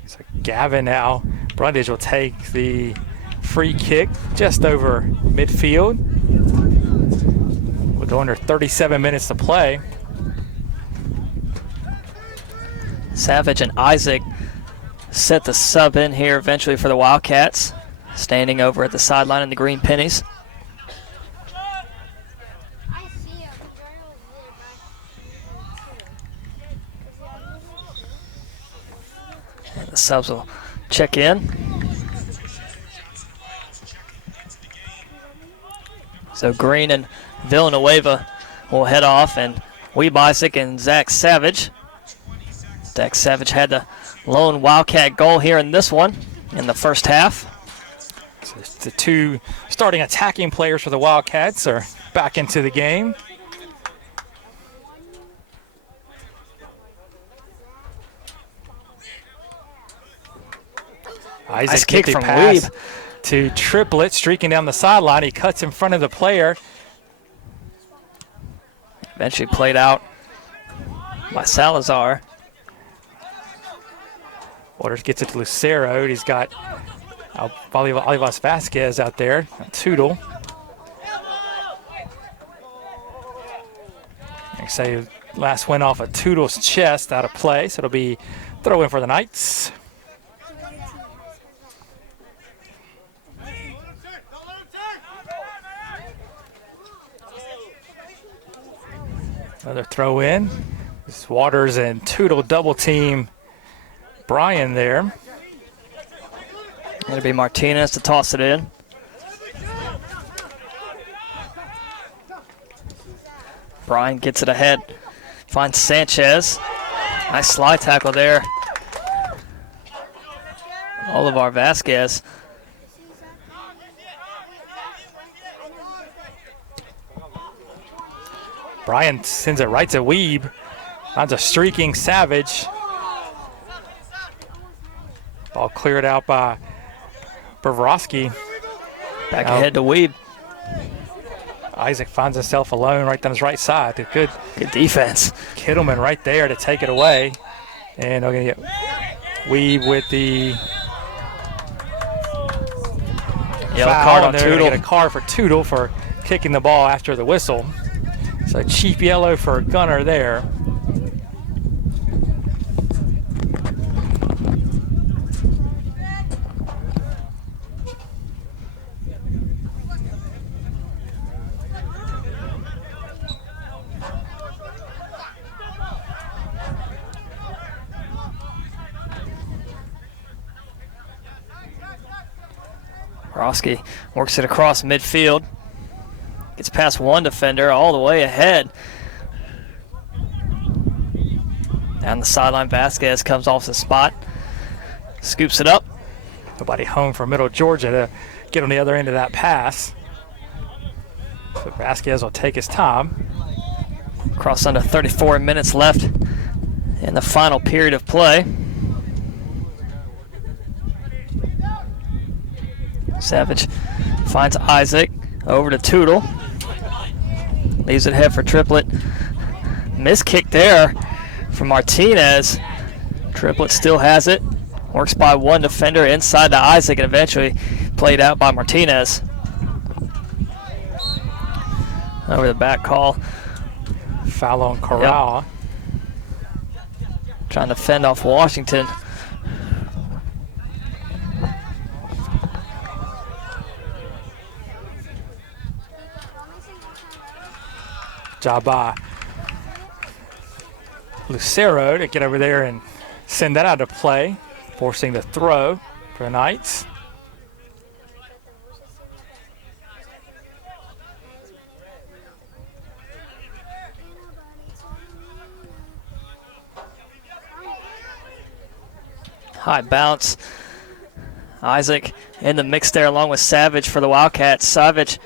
So Gavin now, Brundage will take the free kick just over midfield with under 37 minutes to play. Savage and Isaac set the sub in here eventually for the Wildcats, standing over at the sideline in the green pennies. And the subs will check in. So Green and Villanueva will head off, and Weeb Isaac and Zach Savage. Zach Savage had the lone Wildcat goal here in this one in the first half. So the two starting attacking players for the Wildcats are back into the game. Isaac kick from pass Weeb to Triplett, streaking down the sideline. He cuts in front of the player. Eventually played out by Salazar. Waters gets it to Lucero. He's got Olivas Vasquez out there. Tootle. Like I say, last went off of Tootle's chest out of play, so it'll be throw in for the Knights. Another throw in. It's Waters and Tootle double team Brian there. It'll be Martinez to toss it in. Brian gets it ahead. Finds Sanchez. Nice slide tackle there. Olivar Vasquez. Brian sends it right to Weeb. Finds a streaking Savage. Ball cleared out by Bobrovsky. Back ahead to Weeb. Isaac finds himself alone right down his right side. Good defense. Kittleman right there to take it away. And we're going to get Weeb with the yellow card on Tootle. Get a card for Tootle for kicking the ball after the whistle. So cheap yellow for Gunner there. Broski works it across midfield. Gets past one defender all the way ahead. Down the sideline, Vasquez comes off the spot. Scoops it up. Nobody home for Middle Georgia to get on the other end of that pass. So Vasquez will take his time. Across under 34 minutes left in the final period of play. Savage finds Isaac over to Tootle. Leaves it ahead for Triplett. Missed kick there from Martinez. Triplett still has it. Works by one defender inside to Isaac and eventually played out by Martinez. Over the back call. Foul on Corral. Yep. Trying to fend off Washington. Job by Lucero to get over there and send that out of play, forcing the throw for the Knights. High bounce. Isaac in the mix there along with Savage for the Wildcats. Savage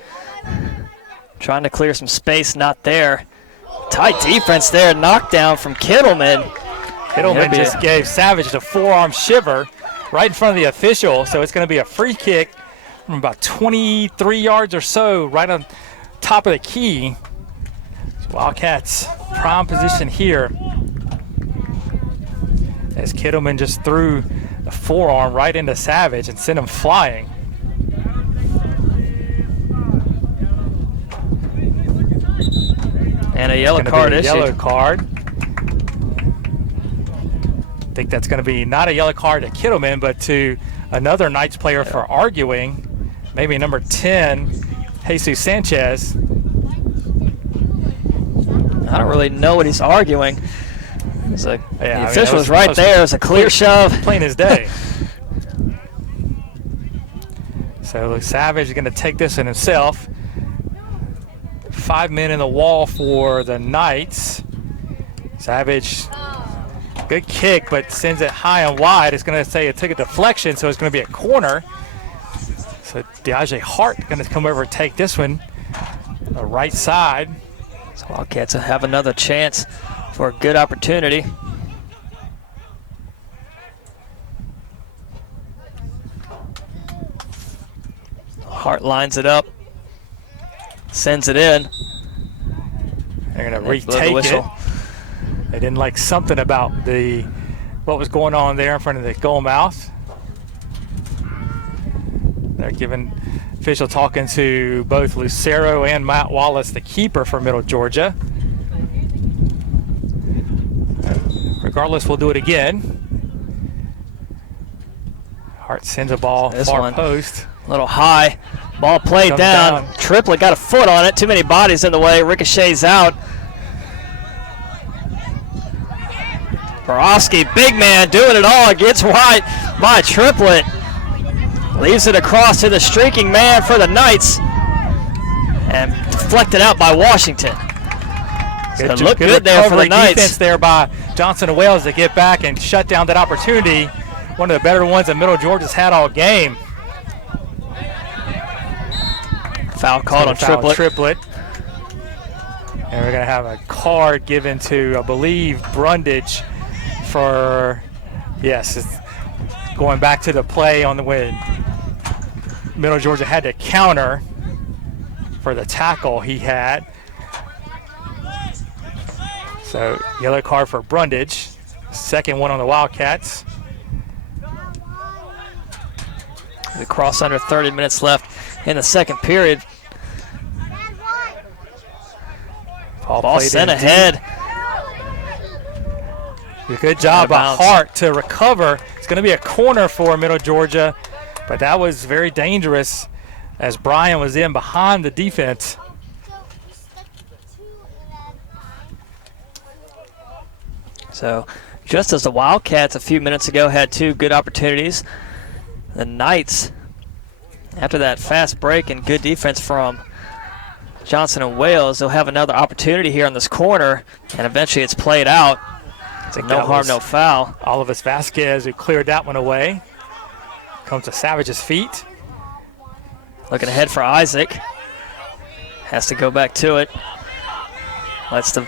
trying to clear some space, not there. Tight defense there, knockdown from Kittleman. Kittleman just gave Savage the forearm shiver right in front of the official, so it's going to be a free kick from about 23 yards or so, right on top of the key. So Wildcats prime position here as Kittleman just threw the forearm right into Savage and sent him flying. And a yellow card issued. Yellow card. I think that's going to be not a yellow card to Kittleman, but to another Knights player for arguing. Maybe number 10, Jesus Sanchez. I don't really know what he's arguing. The official was right there. It was a clear shove. Plain as day. So Savage is going to take this in himself. 5 men in the wall for the Knights. Savage, good kick, but sends it high and wide. It's going to say it took a deflection, so it's going to be a corner. So De'Aja Hart going to come over and take this one on the right side. So Wildcats will have another chance for a good opportunity. Hart lines it up. Sends it in. They're going to They blew the retake it. whistle. They didn't like something about what was going on there in front of the goal mouth. They're giving official talking to both Lucero and Matt Wallace, the keeper for Middle Georgia. Regardless, we'll do it again. Hart sends a ball far post. A little high. Ball played down. Triplett got a foot on it. Too many bodies in the way. Ricochets out. Borowski, big man, doing it all. Gets wide by Triplett. Leaves it across to the streaking man for the Knights. And deflected out by Washington. So it looked good there for the Knights. Defense there by Johnson and Wales to get back and shut down that opportunity. One of the better ones that Middle Georgia's had all game. Foul called on Triplett. And we're going to have a card given to, I believe, Brundage for, yes, it's going back to the play on the way Middle Georgia had to counter for the tackle he had. So yellow card for Brundage. Second one on the Wildcats. We cross under 30 minutes left in the second period. Ball sent ahead. Good job by Hart to recover. It's going to be a corner for Middle Georgia, but that was very dangerous as Brian was in behind the defense. So just as the Wildcats a few minutes ago had two good opportunities, the Knights, after that fast break and good defense from Johnson and Wales, they'll have another opportunity here on this corner, and eventually it's played out. So no harm, no foul. Olivas Vasquez, who cleared that one away. Comes to Savage's feet. Looking ahead for Isaac. Has to go back to it. Lets the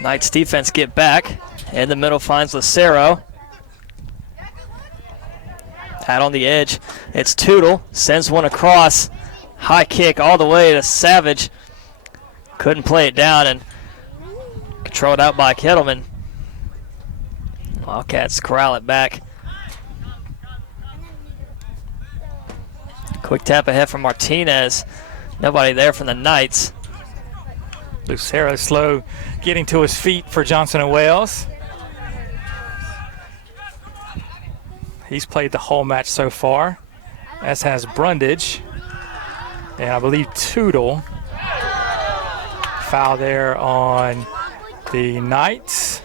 Knights defense get back. In the middle finds Lucero. Out on the edge, it's Tootle. Sends one across. High kick all the way to Savage. Couldn't play it down and controlled out by Kettleman. Wildcats corral it back. Quick tap ahead from Martinez. Nobody there from the Knights. Lucero slow getting to his feet for Johnson and Wales. He's played the whole match so far, as has Brundage. And I believe Tootle. Foul there on the Knights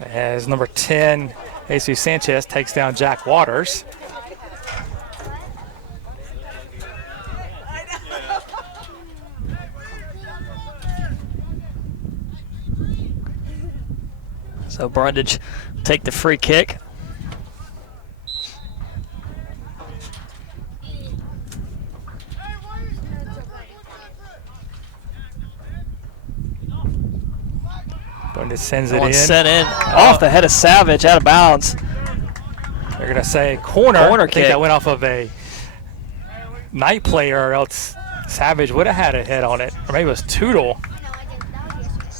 as number 10, Jesus Sanchez, takes down Jack Waters. So Brundage take the free kick. Brundage sends it in. Sent in off the head of Savage, out of bounds. They're going to say corner. Corner I think kick. that went off of a Knight player, or else Savage would have had a head on it. Or maybe it was Tootle.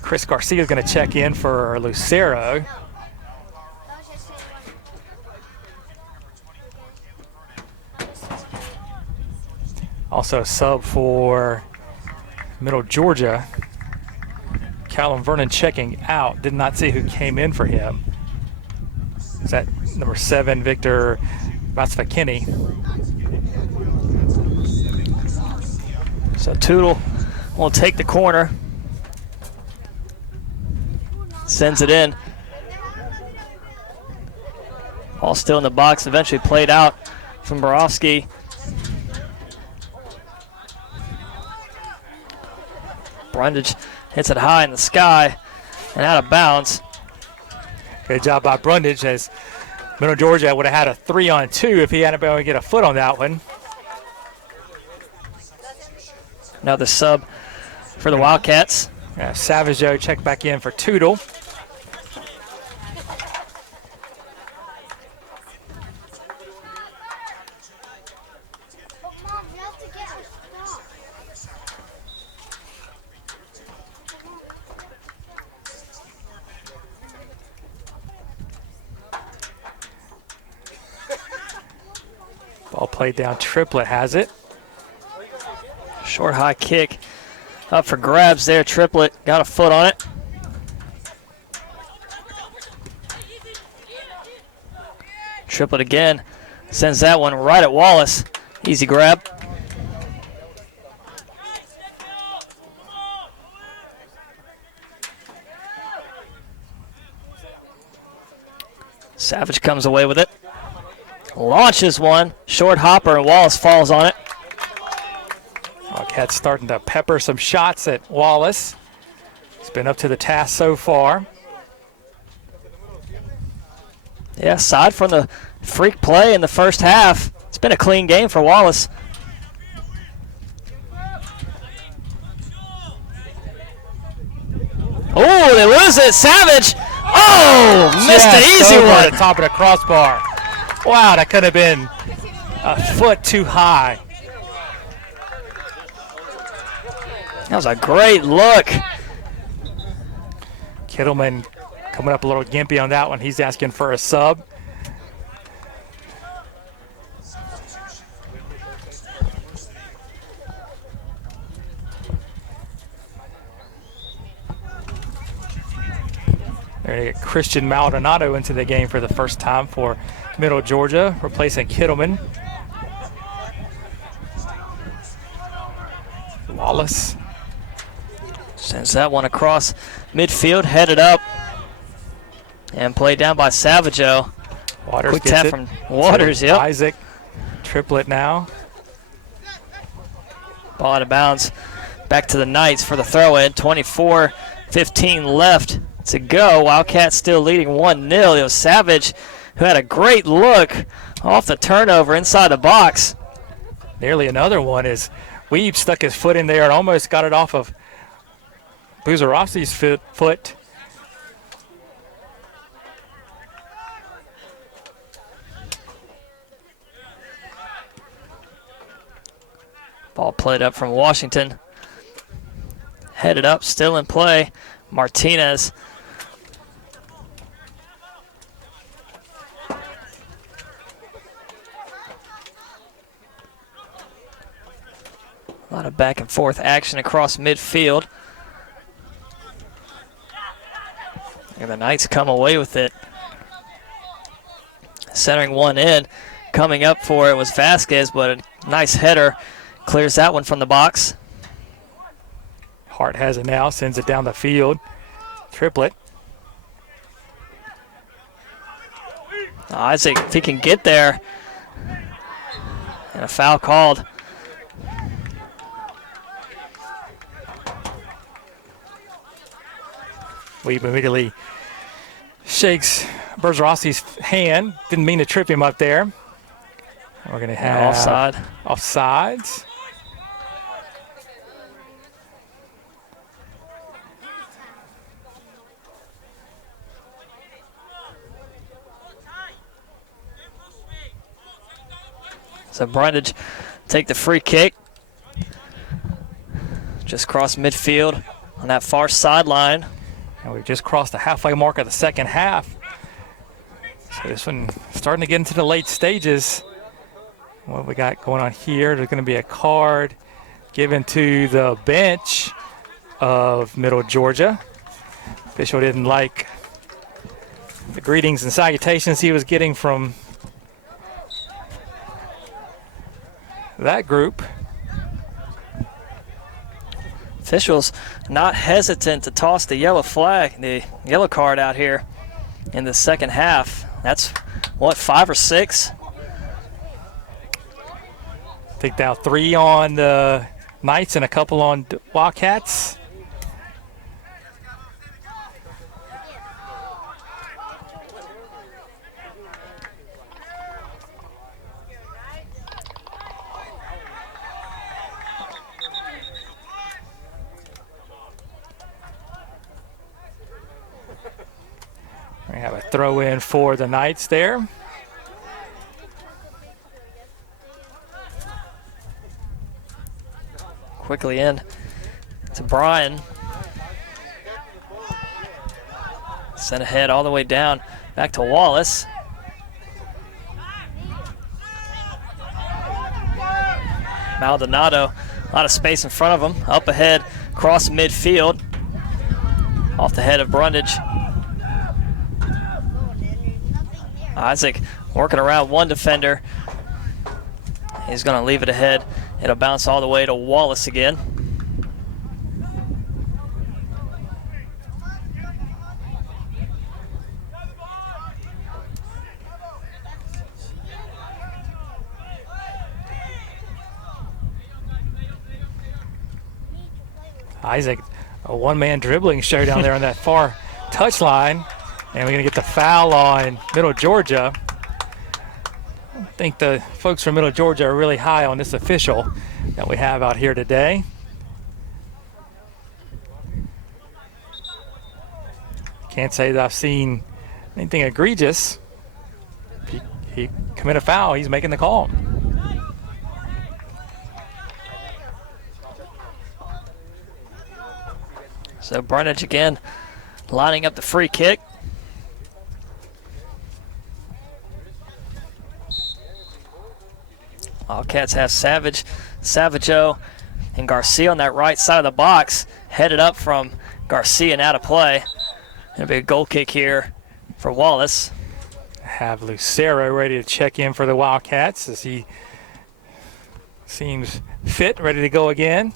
Chris Garcia is going to check in for Lucero. Also a sub for Middle Georgia. Callum Vernon checking out. Did not see who came in for him. Is that number 7, Victor Vatsvakini? So Tootle will take the corner. Sends it in. All still in the box. Eventually played out from Borowski. Brundage hits it high in the sky and out of bounds. Good job by Brundage, as Middle Georgia would have had a 3-on-2 if he hadn't been able to get a foot on that one. Another sub for the Wildcats. Savage check back in for Tootle. play down. Triplet has it. Short high kick up for grabs there. Triplet got a foot on it. Triplet again. Sends that one right at Wallace. Easy grab. Savage comes away with it. Launches one. Short hopper, and Wallace falls on it. Wildcats starting to pepper some shots at Wallace. He's been up to the task so far. Yeah, aside from the freak play in the first half, it's been a clean game for Wallace. Oh, they lose it. Savage. Oh, missed an easy over one. the top of the crossbar. Wow, that could have been a foot too high. That was a great look. Kittleman coming up a little gimpy on that one. He's asking for a sub. They're going to get Christian Maldonado into the game for the first time for Middle Georgia, replacing Kittleman. Wallace sends that one across midfield, headed up, and played down by Savageau. Waters Quick gets tap it. from Waters, yep. Isaac, Triplet now. Ball out of bounds. Back to the Knights for the throw-in. 24-15 left to go. Wildcats still leading 1-0. It was Savage who had a great look off the turnover inside the box. Nearly another one is Weeb stuck his foot in there and almost got it off of Buzarovsky's foot. Ball played up from Washington. Headed up, still in play. Martinez. A lot of back and forth action across midfield. And the Knights come away with it. Centering one in. Coming up for it was Vasquez, but a nice header clears that one from the box. Hart has it now, sends it down the field. Triplet. Isaac, if he can get there. And a foul called. Weeb immediately shakes Buzarovsky's hand. Didn't mean to trip him up there. We're going to have offside. Offsides. So Brundage take the free kick. Just cross midfield on that far sideline. And we've just crossed the halfway mark of the second half. So this one starting to get into the late stages. What we got going on here, there's going to be a card given to the bench of Middle Georgia. Official didn't like the greetings and salutations he was getting from that group. Officials not hesitant to toss the yellow flag, the yellow card out here in the second half. That's, what, 5 or 6? I think now 3 on the Knights and a couple on Wildcats. We have a throw in for the Knights there. Quickly in to Brian. Sent ahead all the way down. Back to Wallace. Maldonado, a lot of space in front of him. Up ahead, across midfield, off the head of Brundage. Isaac working around one defender. He's going to leave it ahead. It'll bounce all the way to Wallace again. Isaac, a one-man dribbling show down there on that far touchline. And we're going to get the foul on Middle Georgia. I think the folks from Middle Georgia are really high on this official that we have out here today. Can't say that I've seen anything egregious. He commit a foul, he's making the call. So Brundage again lining up the free kick. Wildcats have Savage, Savageau, and Garcia on that right side of the box. Headed up from Garcia and out of play. It'll be a goal kick here for Wallace. Have Lucero ready to check in for the Wildcats as he seems fit, ready to go again.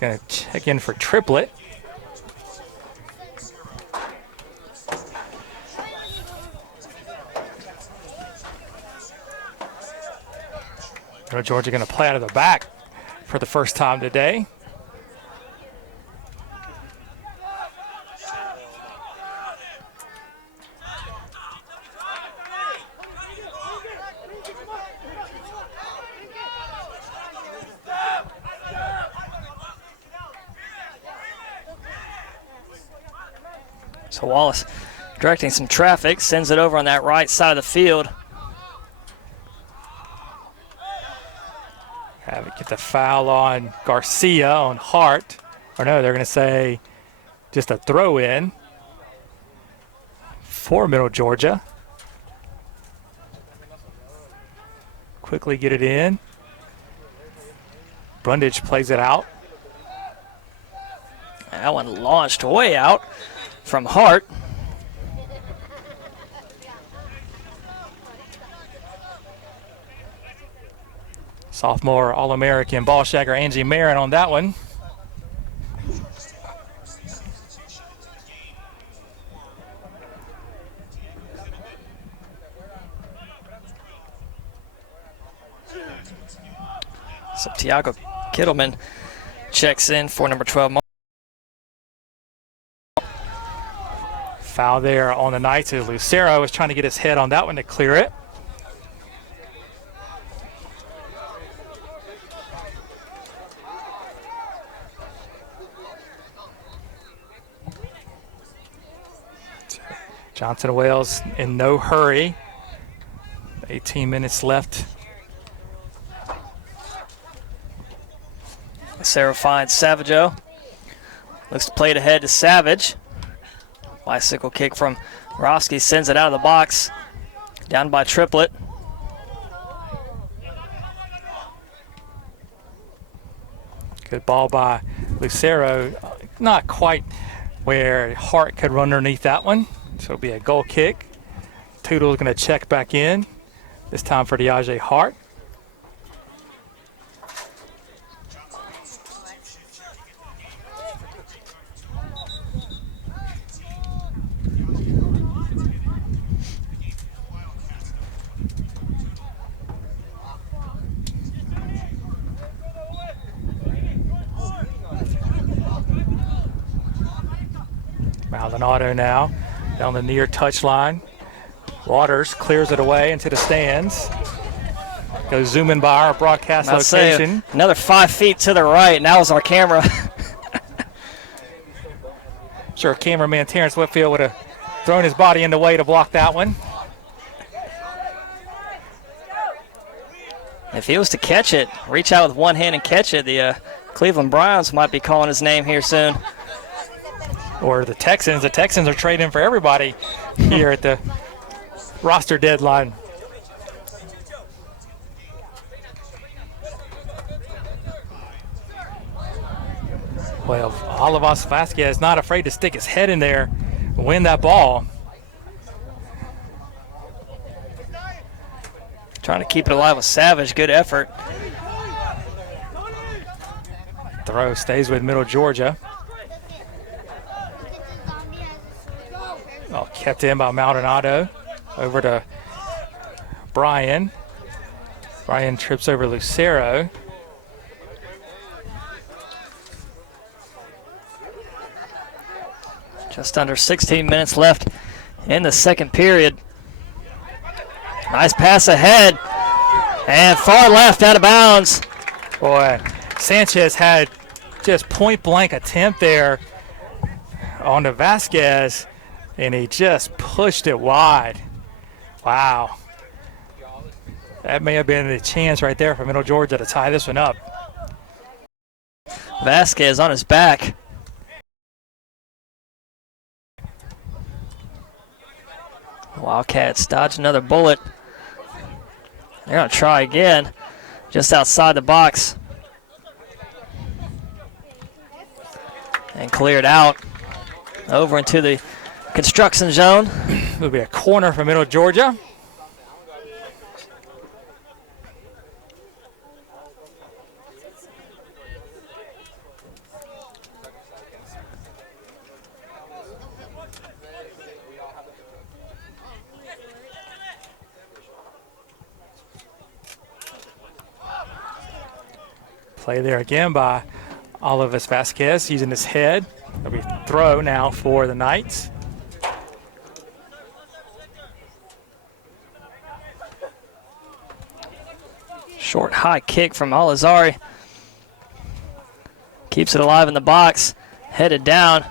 Going to check in for Triplet. Georgia going to play out of the back for the first time today. So Wallace directing some traffic, sends it over on that right side of the field. Have it get the foul on Garcia on Hart. Or no, they're going to say just a throw in for Middle Georgia. Quickly get it in. Brundage plays it out. That one launched way out from Hart. Sophomore All-American ball shagger Angie Marin on that one. So Tiago Kittleman checks in for number 12. Foul there on the Knights. Lucero was trying to get his head on that one to clear it. Johnson Wales in no hurry. 18 minutes left. Sarah finds Savageau. Looks to play it ahead to Savage. Bicycle kick from Roski, sends it out of the box. Down by Triplet. Good ball by Lucero. Not quite where Hart could run underneath that one. So it'll be a goal kick. Toodle's going to check back in. This time for Diage Hart. Maldonado now down the near touchline. Waters clears it away into the stands. Goes zooming by our broadcast location. Another 5 feet to the right, and that was our camera. Sure, cameraman Terrence Whitfield would have thrown his body in the way to block that one. If he was to catch it, reach out with one hand and catch it, the Cleveland Browns might be calling his name here soon. Or the Texans. The Texans are trading for everybody here at the roster deadline. Well, Olivas Vasquez not afraid to stick his head in there, win that ball. Trying to keep it alive with Savage. Good effort. Throw stays with Middle Georgia. Oh, kept in by Maldonado. Over to Brian. Brian trips over Lucero. Just under 16 minutes left in the second period. Nice pass ahead. And far left, out of bounds. Boy, Sanchez had just point-blank attempt there on the Vasquez, and he just pushed it wide. Wow. That may have been the chance right there for Middle Georgia to tie this one up. Vasquez on his back. Wildcats dodge another bullet. They're going to try again, just outside the box. And cleared out over into the construction zone. It'll be a corner for Middle Georgia. Play there again by Olivas Vasquez using his head. It'll be throw now for the Knights. Short high kick from Alizari. Keeps it alive in the box. Headed down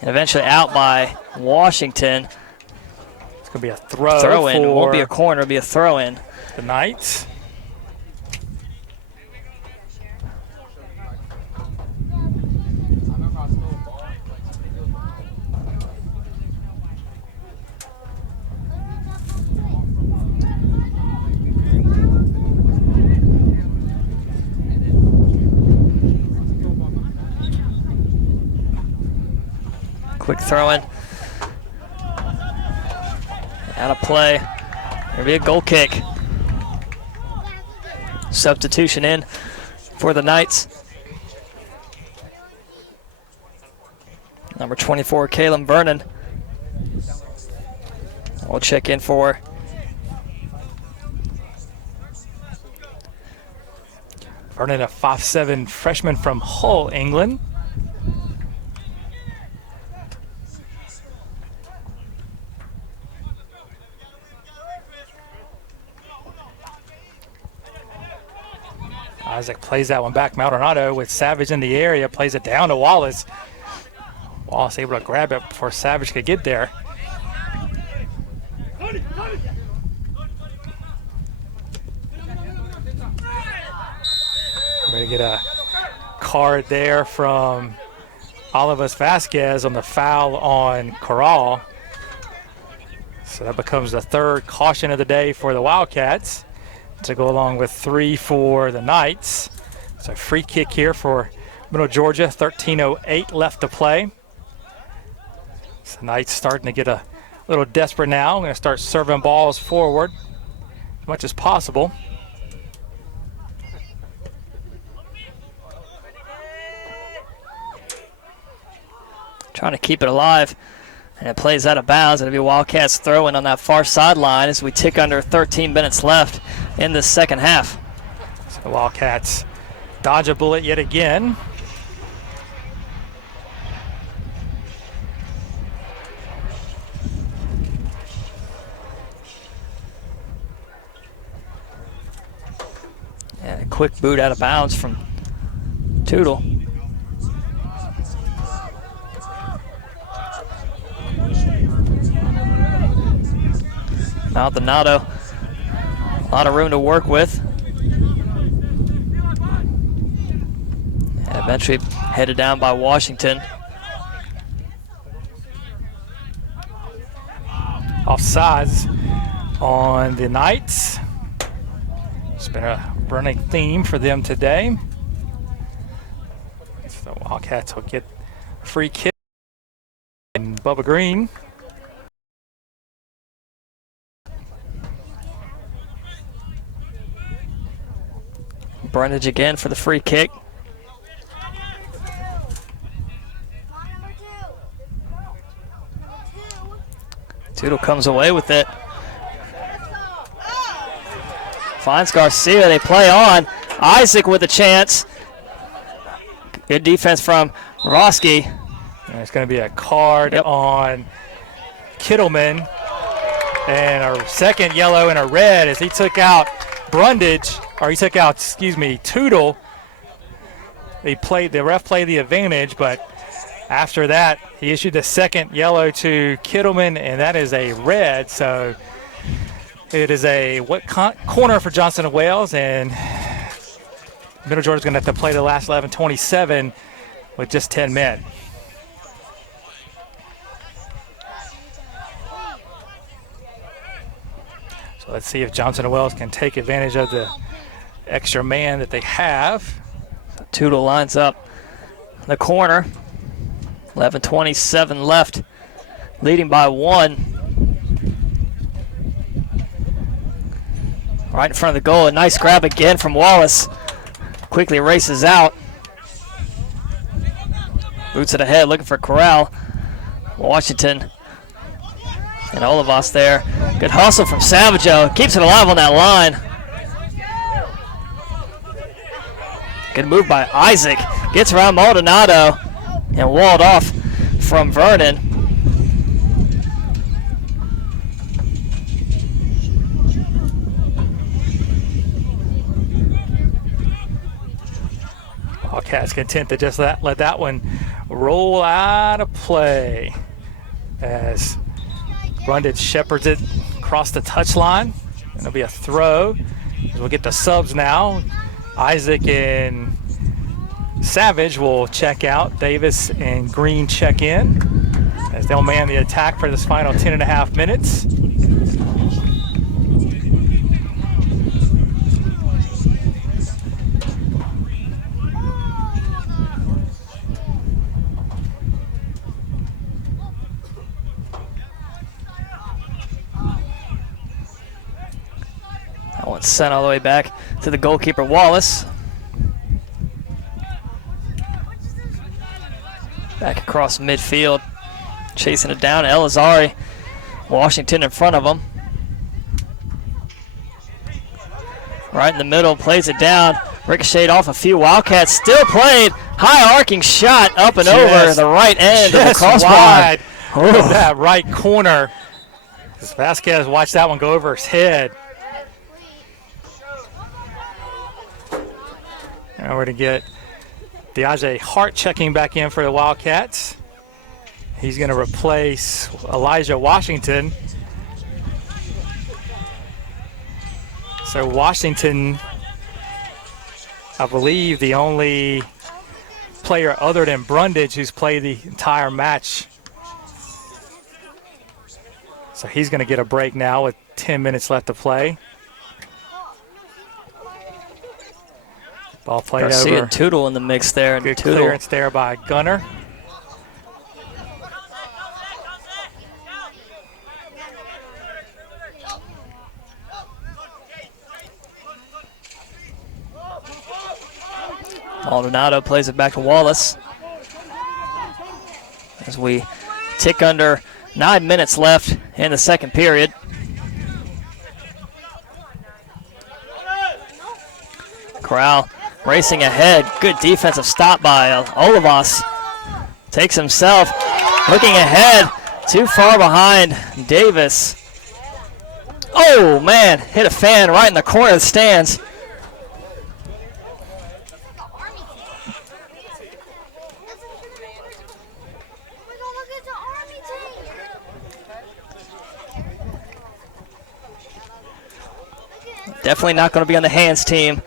and eventually out by Washington. It's going to be a throw. Throw in. It won't be a corner, it'll be a throw in. The Knights. Quick throw in. Out of play. There'll be a goal kick. Substitution in for the Knights. Number 24, Caleb Vernon. We'll check in for Vernon, a 5'7" freshman from Hull, England. Isaac plays that one back. Maldonado with Savage in the area, plays it down to Wallace. Wallace able to grab it before Savage could get there. We're going to get a card there from Olivas Vasquez on the foul on Corral. So that becomes the third caution of the day for the Wildcats, to go along with 3 for the Knights. So free kick here for Middle Georgia, 13:08 left to play. So Knights starting to get a little desperate now. Going to start serving balls forward as much as possible. trying to keep it alive. And it plays out of bounds. It'll be Wildcats throwing on that far sideline as we tick under 13 minutes left in the second half. So Wildcats dodge a bullet yet again. And a quick boot out of bounds from Tootle. Maldonado, a lot of room to work with. And eventually headed down by Washington. Offsides on the Knights. It's been a running theme for them today. So Hawkats will get a free kick. And Bubba Green. Brundage again for the free kick. Tootle comes away with it. Finds Garcia. They play on. Isaac with a chance. Good defense from Roski. And it's going to be a card on Kittleman. And a second yellow and a red as he took out Brundage, or he took out, Tootle. The ref played the advantage, but after that, he issued the second yellow to Kittleman, and that is a red. So it is a corner for Johnson and Wales, and Middle Georgia's going to have to play the last 11:27 with just 10 men. So let's see if Johnson and Wales can take advantage of the extra man that they have. Tootle lines up in the corner. 11:27 left, leading by 1. Right in front of the goal. A nice grab again from Wallace. Quickly races out. Boots it ahead, looking for Corral. Washington and Olivas there. Good hustle from Savageau. Keeps it alive on that line. Good move by Isaac. Gets around Maldonado and walled off from Vernon. Hawkats content to just let that one roll out of play as Brundage shepherds it across the touchline. And it'll be a throw. We'll get the subs now. Isaac and Savage will check out. Davis and Green check in as they'll man the attack for this final 10.5 minutes. That one's sent all the way back to the goalkeeper, Wallace. Back across midfield, chasing it down. Elazari, Washington in front of him. Right in the middle, plays it down. Ricocheted off a few. Wildcats still played. High arcing shot up and over the right end of the crossbar. Wide of that right corner. As Vasquez watched that one go over his head. Now we're going to get Diage Hart checking back in for the Wildcats. He's going to replace Elijah Washington. So Washington, I believe, the only player other than Brundage who's played the entire match. So he's going to get a break now with 10 minutes left to play. Ball played Garcia over. and Tootle in the mix there. And Good Tootle. clearance there by Gunner. Maldonado plays it back to Wallace. As we tick under 9 minutes left in the second period. Corral racing ahead. Good defensive stop by Olivas. Takes himself. Looking ahead. Too far behind Davis. Oh, man. Hit a fan right in the corner of the stands. Definitely not going to be on the hands team.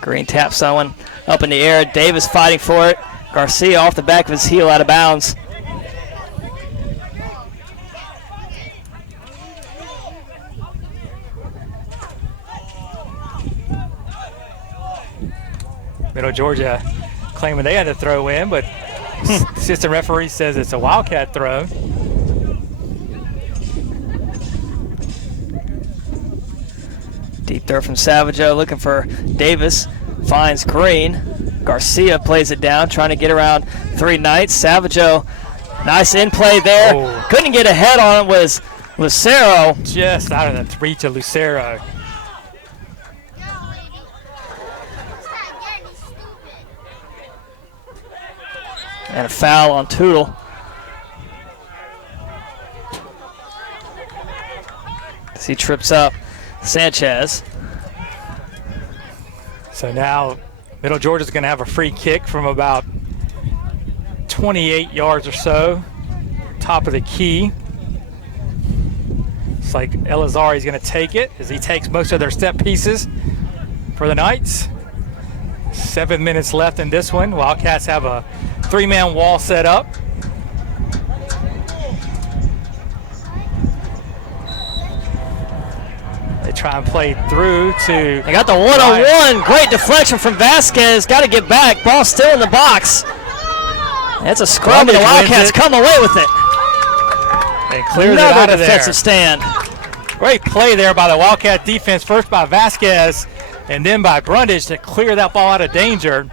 Green taps someone up in the air. Davis fighting for it. Garcia off the back of his heel out of bounds. Middle Georgia claiming they had to throw in, but assistant referee says it's a Wildcat throw. Deep throw from Savageau, looking for Davis. Finds Green. Garcia plays it down, trying to get around 3 Knights. Savageau, nice in play there. Oh. Couldn't get ahead on it, was Lucero. Just out of the reach of Lucero. And a foul on Tootle. As he trips up Sanchez. So now Middle Georgia's going to have a free kick from about 28 yards or so, top of the key. It's like Elazari's going to take it as he takes most of their step pieces for the Knights. 7 minutes left in this one. Wildcats have a 3-man wall set up. They try and play through to... They got the one-on-one. Great deflection from Vasquez. Got to get back. Ball still in the box. That's a scrum, and the Wildcats come away with it. They cleared it Another out of there. defensive stand. Great play there by the Wildcat defense, first by Vasquez and then by Brundage to clear that ball out of danger.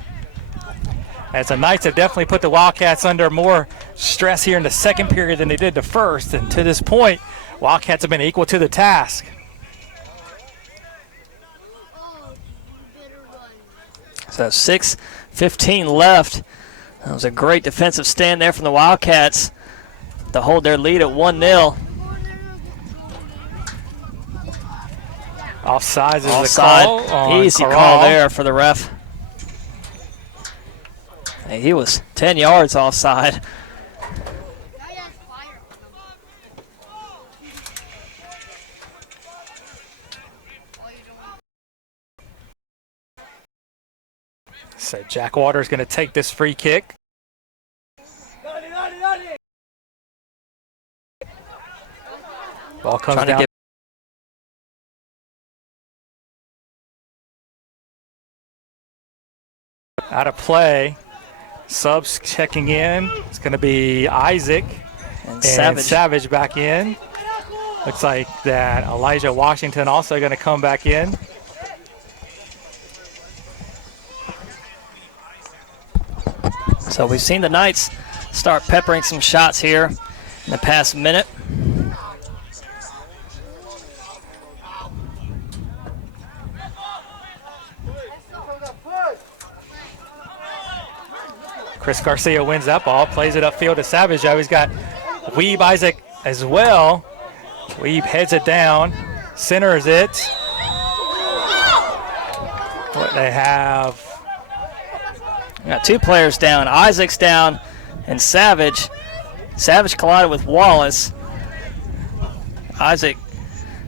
As the Knights have definitely put the Wildcats under more stress here in the second period than they did the first. And to this point, Wildcats have been equal to the task. So 6:15 left. That was a great defensive stand there from the Wildcats to hold their lead at 1-0. Offsides is the Offside. call on Easy Corral. call there for the ref. Hey, he was 10 yards offside. So Jack Waters going to take this free kick. Ball comes down. Out of play. Subs checking in. It's going to be Isaac And Savage back in. Looks like that Elijah Washington also going to come back in. So we've seen the Knights start peppering some shots here in the past minute. Chris Garcia wins that ball, plays it upfield to Savage. He's got Weeb Isaac as well. Weeb heads it down, centers it. What they have. Got 2 players down. Isaac's down and Savage. Savage collided with Wallace. Isaac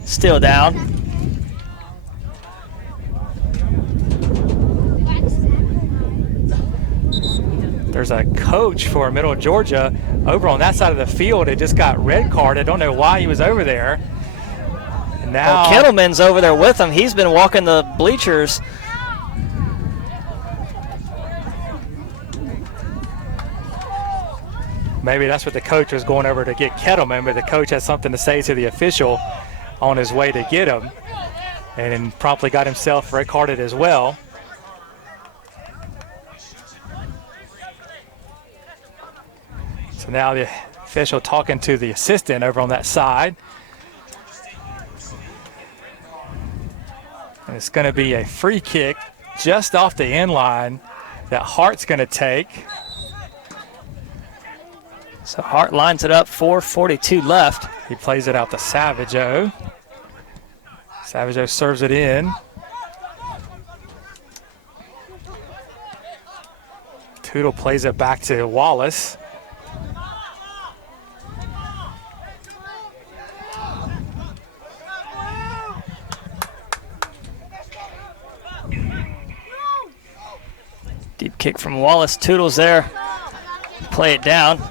still down. There's a coach for Middle Georgia over on that side of the field. It just got red carded. I don't know why he was over there. And now Kettleman's over there with him. He's been walking the bleachers. maybe that's what the coach was going over to get Kettleman, but the coach had something to say to the official on his way to get him, and then promptly got himself red carded as well. So now the official talking to the assistant over on that side. And it's going to be a free kick just off the end line that Hart's going to take. So Hart lines it up, 4:42 left. He plays it out to Savageau. Savageau serves it in. Tootle plays it back to Wallace. Deep kick from Wallace. Tootle's there. Play it down.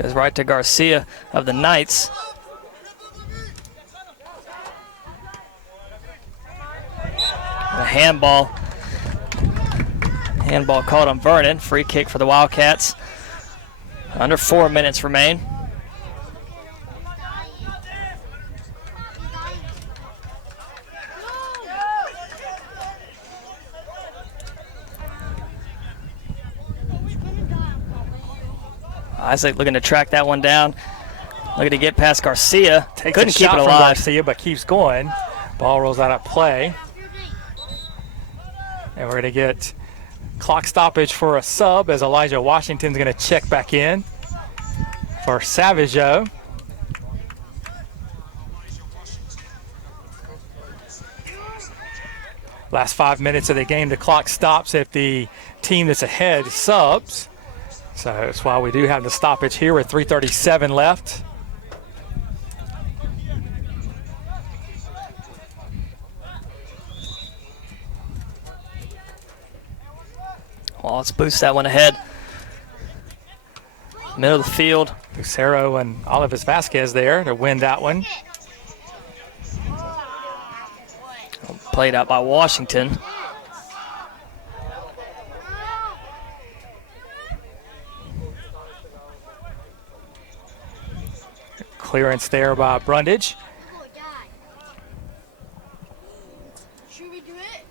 Goes right to Garcia of the Knights. A handball Handball called on Vernon. Free kick for the Wildcats. Under 4 minutes remain. Isaac looking to track that one down. Looking to get past Garcia. Couldn't keep it alive. Garcia, but keeps going. Ball rolls out of play. And we're going to get clock stoppage for a sub as Elijah Washington's going to check back in for Savageau. Last 5 minutes of the game, the clock stops if the team that's ahead subs. So that's why we do have the stoppage here with 3:37 left. Well, let's boost that one ahead. Middle of the field. Lucero and Olivis Vasquez there to win that one. Played out by Washington. Clearance there by Brundage. Should we do it?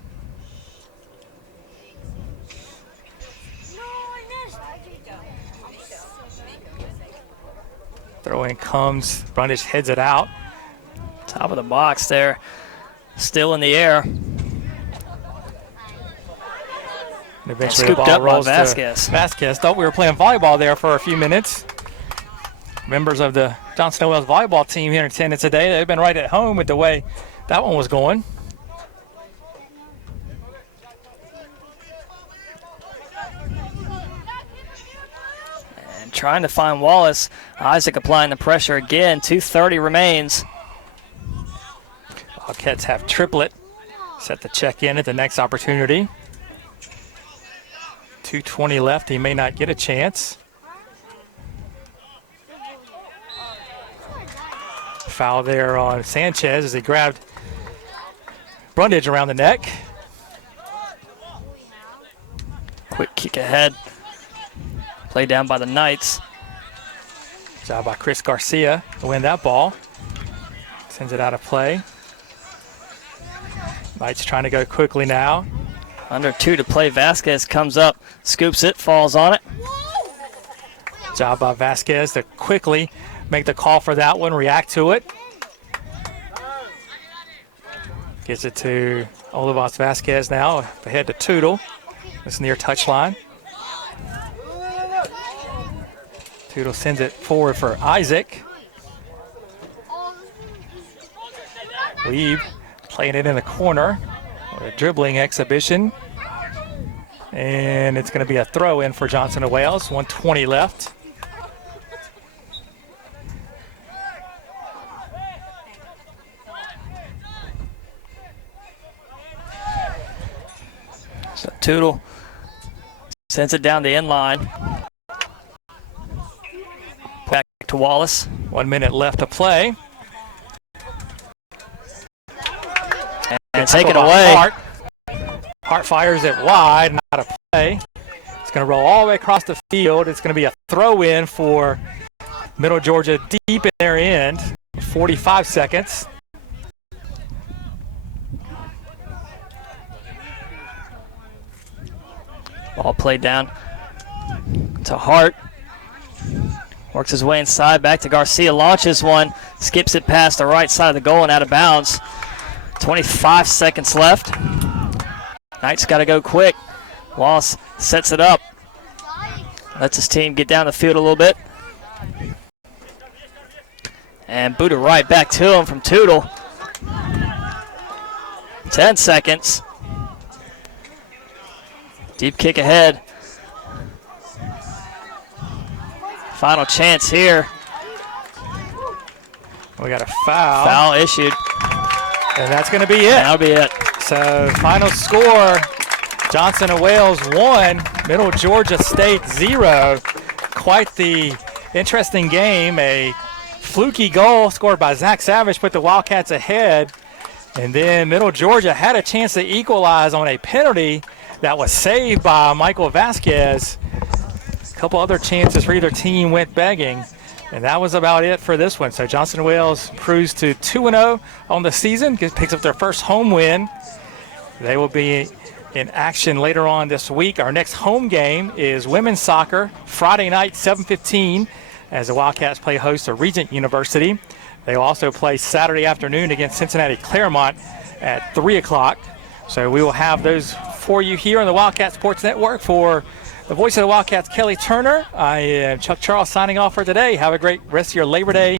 Throw in comes. Brundage heads it out. Top of the box there. Still in the air. And eventually Scooped the ball up by rolls Vasquez. to Vasquez. Thought we were playing volleyball there for a few minutes. Members of the Johnson Wells volleyball team here in attendance today. They've been right at home with the way that one was going. And trying to find Wallace. Isaac applying the pressure again. 2:30 remains. Wildcats have triplet. Set the check in at the next opportunity. 2:20 left. He may not get a chance. Foul there on Sanchez as he grabbed Brundage around the neck. Quick kick ahead. Play down by the Knights. Job by Chris Garcia to win that ball. Sends it out of play. Knights trying to go quickly now. Under 2 to play. Vasquez comes up, scoops it, falls on it. Job by Vasquez to quickly make the call for that one, react to it. Gets it to Olivas Vasquez now, ahead to Tootle. It's near touchline. Tootle sends it forward for Isaac. Weeb playing it in the corner. A dribbling exhibition. And it's going to be a throw in for Johnson & Wales. 1:20 left. So Tootle sends it down the end line. Back to Wallace. 1 minute left to play. And take it away. Hart fires it wide, not a play. It's going to roll all the way across the field. It's going to be a throw in for Middle Georgia deep in their end. 45 seconds. Ball played down to Hart. Works his way inside, back to Garcia, launches one, skips it past the right side of the goal and out of bounds. 25 seconds left. Knights got to go quick. Wallace sets it up. Lets his team get down the field a little bit. And boot it right back to him from Tootle. 10 seconds. Deep kick ahead. Final chance here. We got a foul. Foul issued. And that's going to be it. That'll be it. So final score, Johnson & Wales 1, Middle Georgia State 0. Quite the interesting game. A fluky goal scored by Zach Savage put the Wildcats ahead. And then Middle Georgia had a chance to equalize on a penalty that was saved by Michael Vasquez. A couple other chances for either team went begging. And that was about it for this one. So Johnston Wales improves to 2-0 on the season, picks up their first home win. They will be in action later on this week. Our next home game is women's soccer, Friday night, 7:15, as the Wildcats play host to Regent University. They will also play Saturday afternoon against Cincinnati Claremont at 3 o'clock. So we will have those for you here on the Wildcat Sports Network. For the voice of the Wildcats, Kelly Turner, I am Chuck Charles signing off for today. Have a great rest of your Labor Day